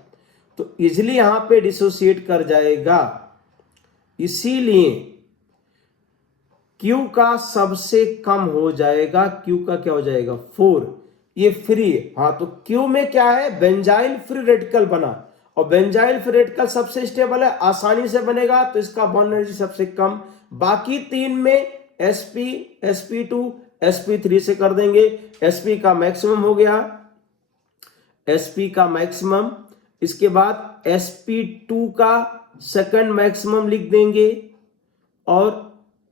तो इजिली यहां पे डिसोसिएट कर जाएगा, इसीलिए Q का सबसे कम हो जाएगा, Q का क्या हो जाएगा 4, ये फ्री। हाँ तो Q में क्या है, बेंजाइल फ्री रेडिकल बना, और बेंजाइल फ्री रेडिकल सबसे स्टेबल है, आसानी से बनेगा, तो इसका बॉन्ड एनर्जी सबसे कम। बाकी तीन में sp, sp2, sp3 से कर देंगे। sp का मैक्सिमम हो गया, sp का मैक्सिमम, इसके बाद sp2 का सेकंड मैक्सिमम लिख देंगे और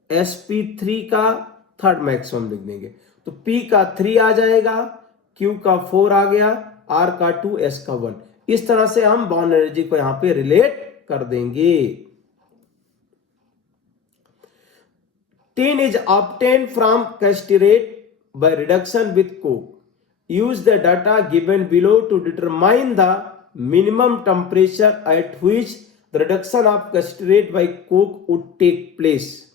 sp3 का थर्ड मैक्सिमम लिख देंगे। तो p का 3 आ जाएगा, q का 4 आ गया, r का 2, s का 1। इस तरह से हम बॉन्ड एनर्जी को यहां पे रिलेट कर देंगे। tin is obtained from caestirate by reduction with coke. Use the data given below to determine the minimum temperature at which the reduction of caestirate by coke would take place.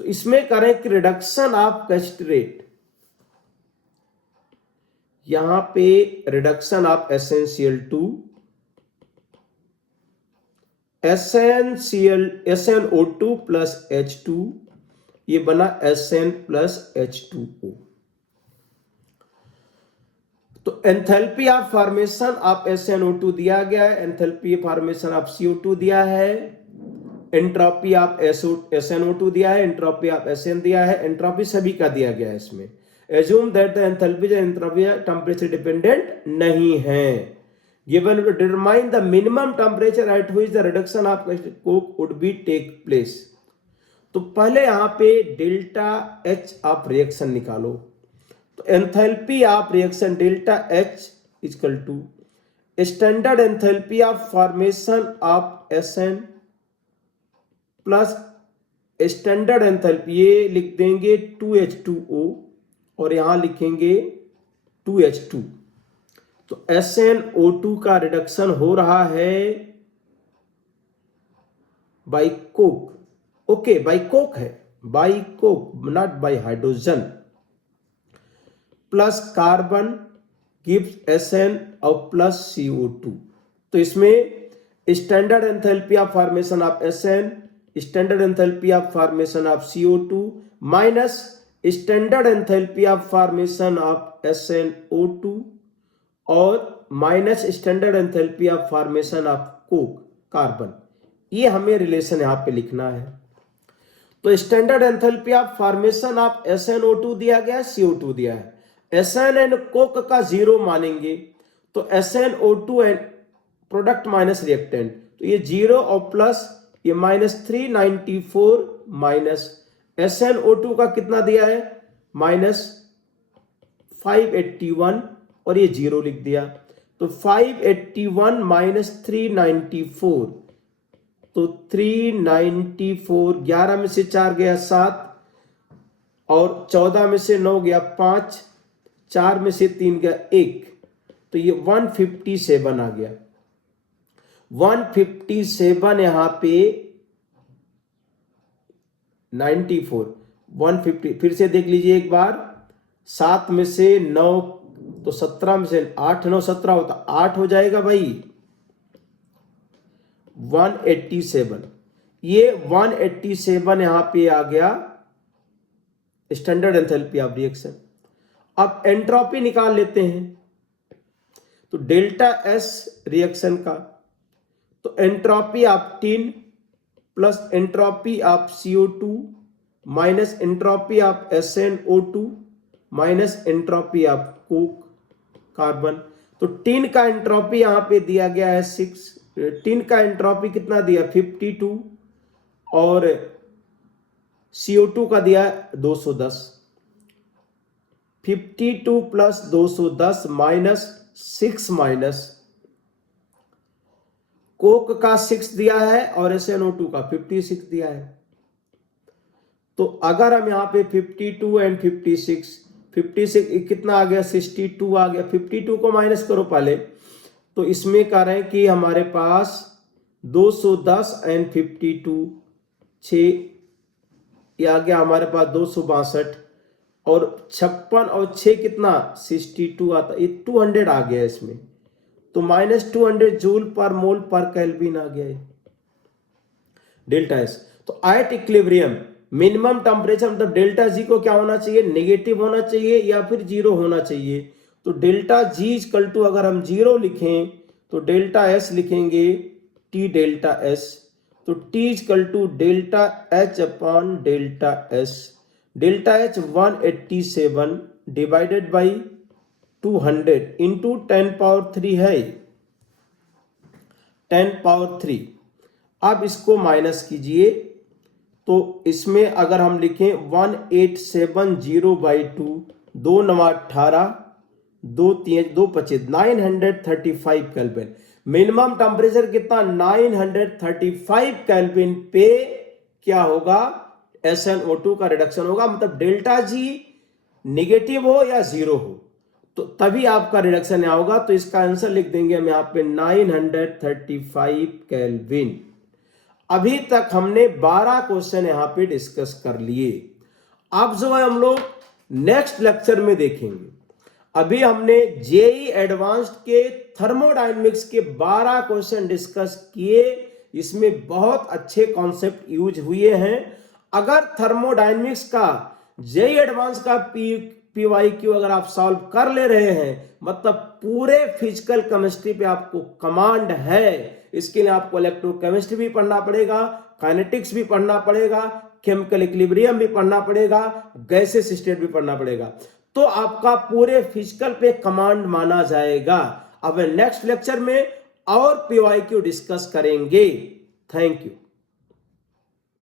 तो इसमें करें कि reduction of कैस्टिरेट, यहां पे reduction of SnCl2, SnO2 plus H2, ये बना Sn plus H2O। तो enthalpy of formation of SnO2 दिया गया है, एंथैल्पी फॉर्मेशन ऑफ CO2 दिया है, एंट्रोपी ऑफ SnO2 दिया है, एंट्रोपी ऑफ Sn दिया है, एंट्रोपी सभी का दिया गया है इसमें। Assume that the enthalpy and entropy temperature dependent नहीं है। Given to determine the minimum temperature at which the reduction of coke would be take place. तो पहले यहां पे डेल्टा H ऑफ रिएक्शन निकालो। तो enthalpy of reaction delta H equal to standard enthalpy of formation of Sn plus standard enthalpy, ये लिख देंगे 2H2O और यहां लिखेंगे 2H2। तो SnO2 का रिडक्शन हो रहा है by coke, okay by coke है, by coke not by hydrogen, plus carbon gives Sn और प्लस CO2। तो इसमें standard enthalpy of formation of Sn, standard enthalpy of formation of CO2 minus standard enthalpy of formation of SnO2 और minus standard enthalpy of formation of coke carbon, ये हमें relation यहां पे लिखना है। तो standard enthalpy of formation of SnO2 दिया गया है, CO2 दिया है, Sn एंड कोक का 0 मानेंगे, तो SnO2 and product minus reactant, तो ये 0 और प्लस ये -394 माइनस SnO2 का कितना दिया है -581 और ये 0 लिख दिया, तो 581 माइनस 394, तो 394, 11 में से 4 गया 7 और 14 में से 9 गया 5, 4 में से 3 गया 1, तो ये 157 आ गया। 157 यहां पे 94 150, फिर से देख लीजिए एक बार, 7 में से 9 तो 17 में से 8 9 17 होता 8 हो जाएगा भाई 187। ये 187 यहां पे आ गया स्टैंडर्ड एंथैल्पी ऑफ रिएक्शन। अब एंट्रोपी निकाल लेते हैं, तो डेल्टा एस रिएक्शन का, तो entropy of tin plus entropy of CO2 minus entropy of SnO2 minus entropy of coke carbon. तो टिन का एंट्रोपी यहां पे दिया गया है 6, टिन का एंट्रोपी कितना दिया 52 और CO2 का दिया 210। 52 प्लस 210 माइनस 6 माइनस कोक का 6 दिया है और SnO2 का 56 दिया है। तो अगर हम यहां पे 52 एंड 56 कितना आ गया 62 आ गया। 52 को माइनस करो पहले, तो इसमें कह रहे हैं कि हमारे पास 210 एंड 52 6 ये आ गया हमारे पास 262 और 56 और 6 कितना 62 आता, ये 200 आ गया इसमें, तो -200 जूल पर मोल पर केल्विन आ गया डेल्टा एस। तो एट इक्विलिब्रियम मिनिमम टेम्परेचर मतलब डेल्टा जी को क्या होना चाहिए, नेगेटिव होना चाहिए या फिर जीरो होना चाहिए। तो डेल्टा जी इक्वल टू अगर हम जीरो लिखें तो डेल्टा एस लिखेंगे टी डेल्टा एस, तो T equal to delta H upon delta S. Delta H 187 divided by 200 into 10 power 3 है 10 पावर 3। अब इसको माइनस कीजिए, तो इसमें अगर हम लिखें 1870 बाई 2, 2 9 18 2 3 2 25 935 केल्विन। मिनिमम टेम्परेचर कितना 935 केल्विन पे क्या होगा SnO2 का रिडक्शन होगा, मतलब डेल्टा जी निगेटिव हो या जीरो हो तो तभी आपका रिडक्शन यहाँ होगा। तो इसका आंसर लिख देंगे हम यहाँ पे 935 केल्विन। अभी तक हमने 12 क्वेश्चन यहां पे डिस्कस कर लिए। अब जो है हम लोग नेक्स्ट लेक्चर में देखेंगे। अभी हमने जेई एडवांस्ड के थर्मोडायनेमिक्स के 12 क्वेश्चन डिस्कस किए, इसमें बहुत अच्छे कॉन्सेप्ट यूज हुए हैं। अगर थर्मोडायनेमिक्स का जेई एडवांस का PYQ अगर आप सॉल्व कर ले रहे हैं, मतलब पूरे फिजिकल केमिस्ट्री पे आपको कमांड है। इसके लिए आपको इलेक्ट्रोकेमिस्ट्री भी पढ़ना पड़ेगा, काइनेटिक्स भी पढ़ना पड़ेगा, केमिकल इक्विलिब्रियम भी पढ़ना पड़ेगा, गैसेस स्टेट भी पढ़ना पड़ेगा, तो आपका पूरे फिजिकल पे कमांड माना जाएगा। अब नेक्स्ट लेक्चर में और PYQ डिस्कस करेंगे। Thank you.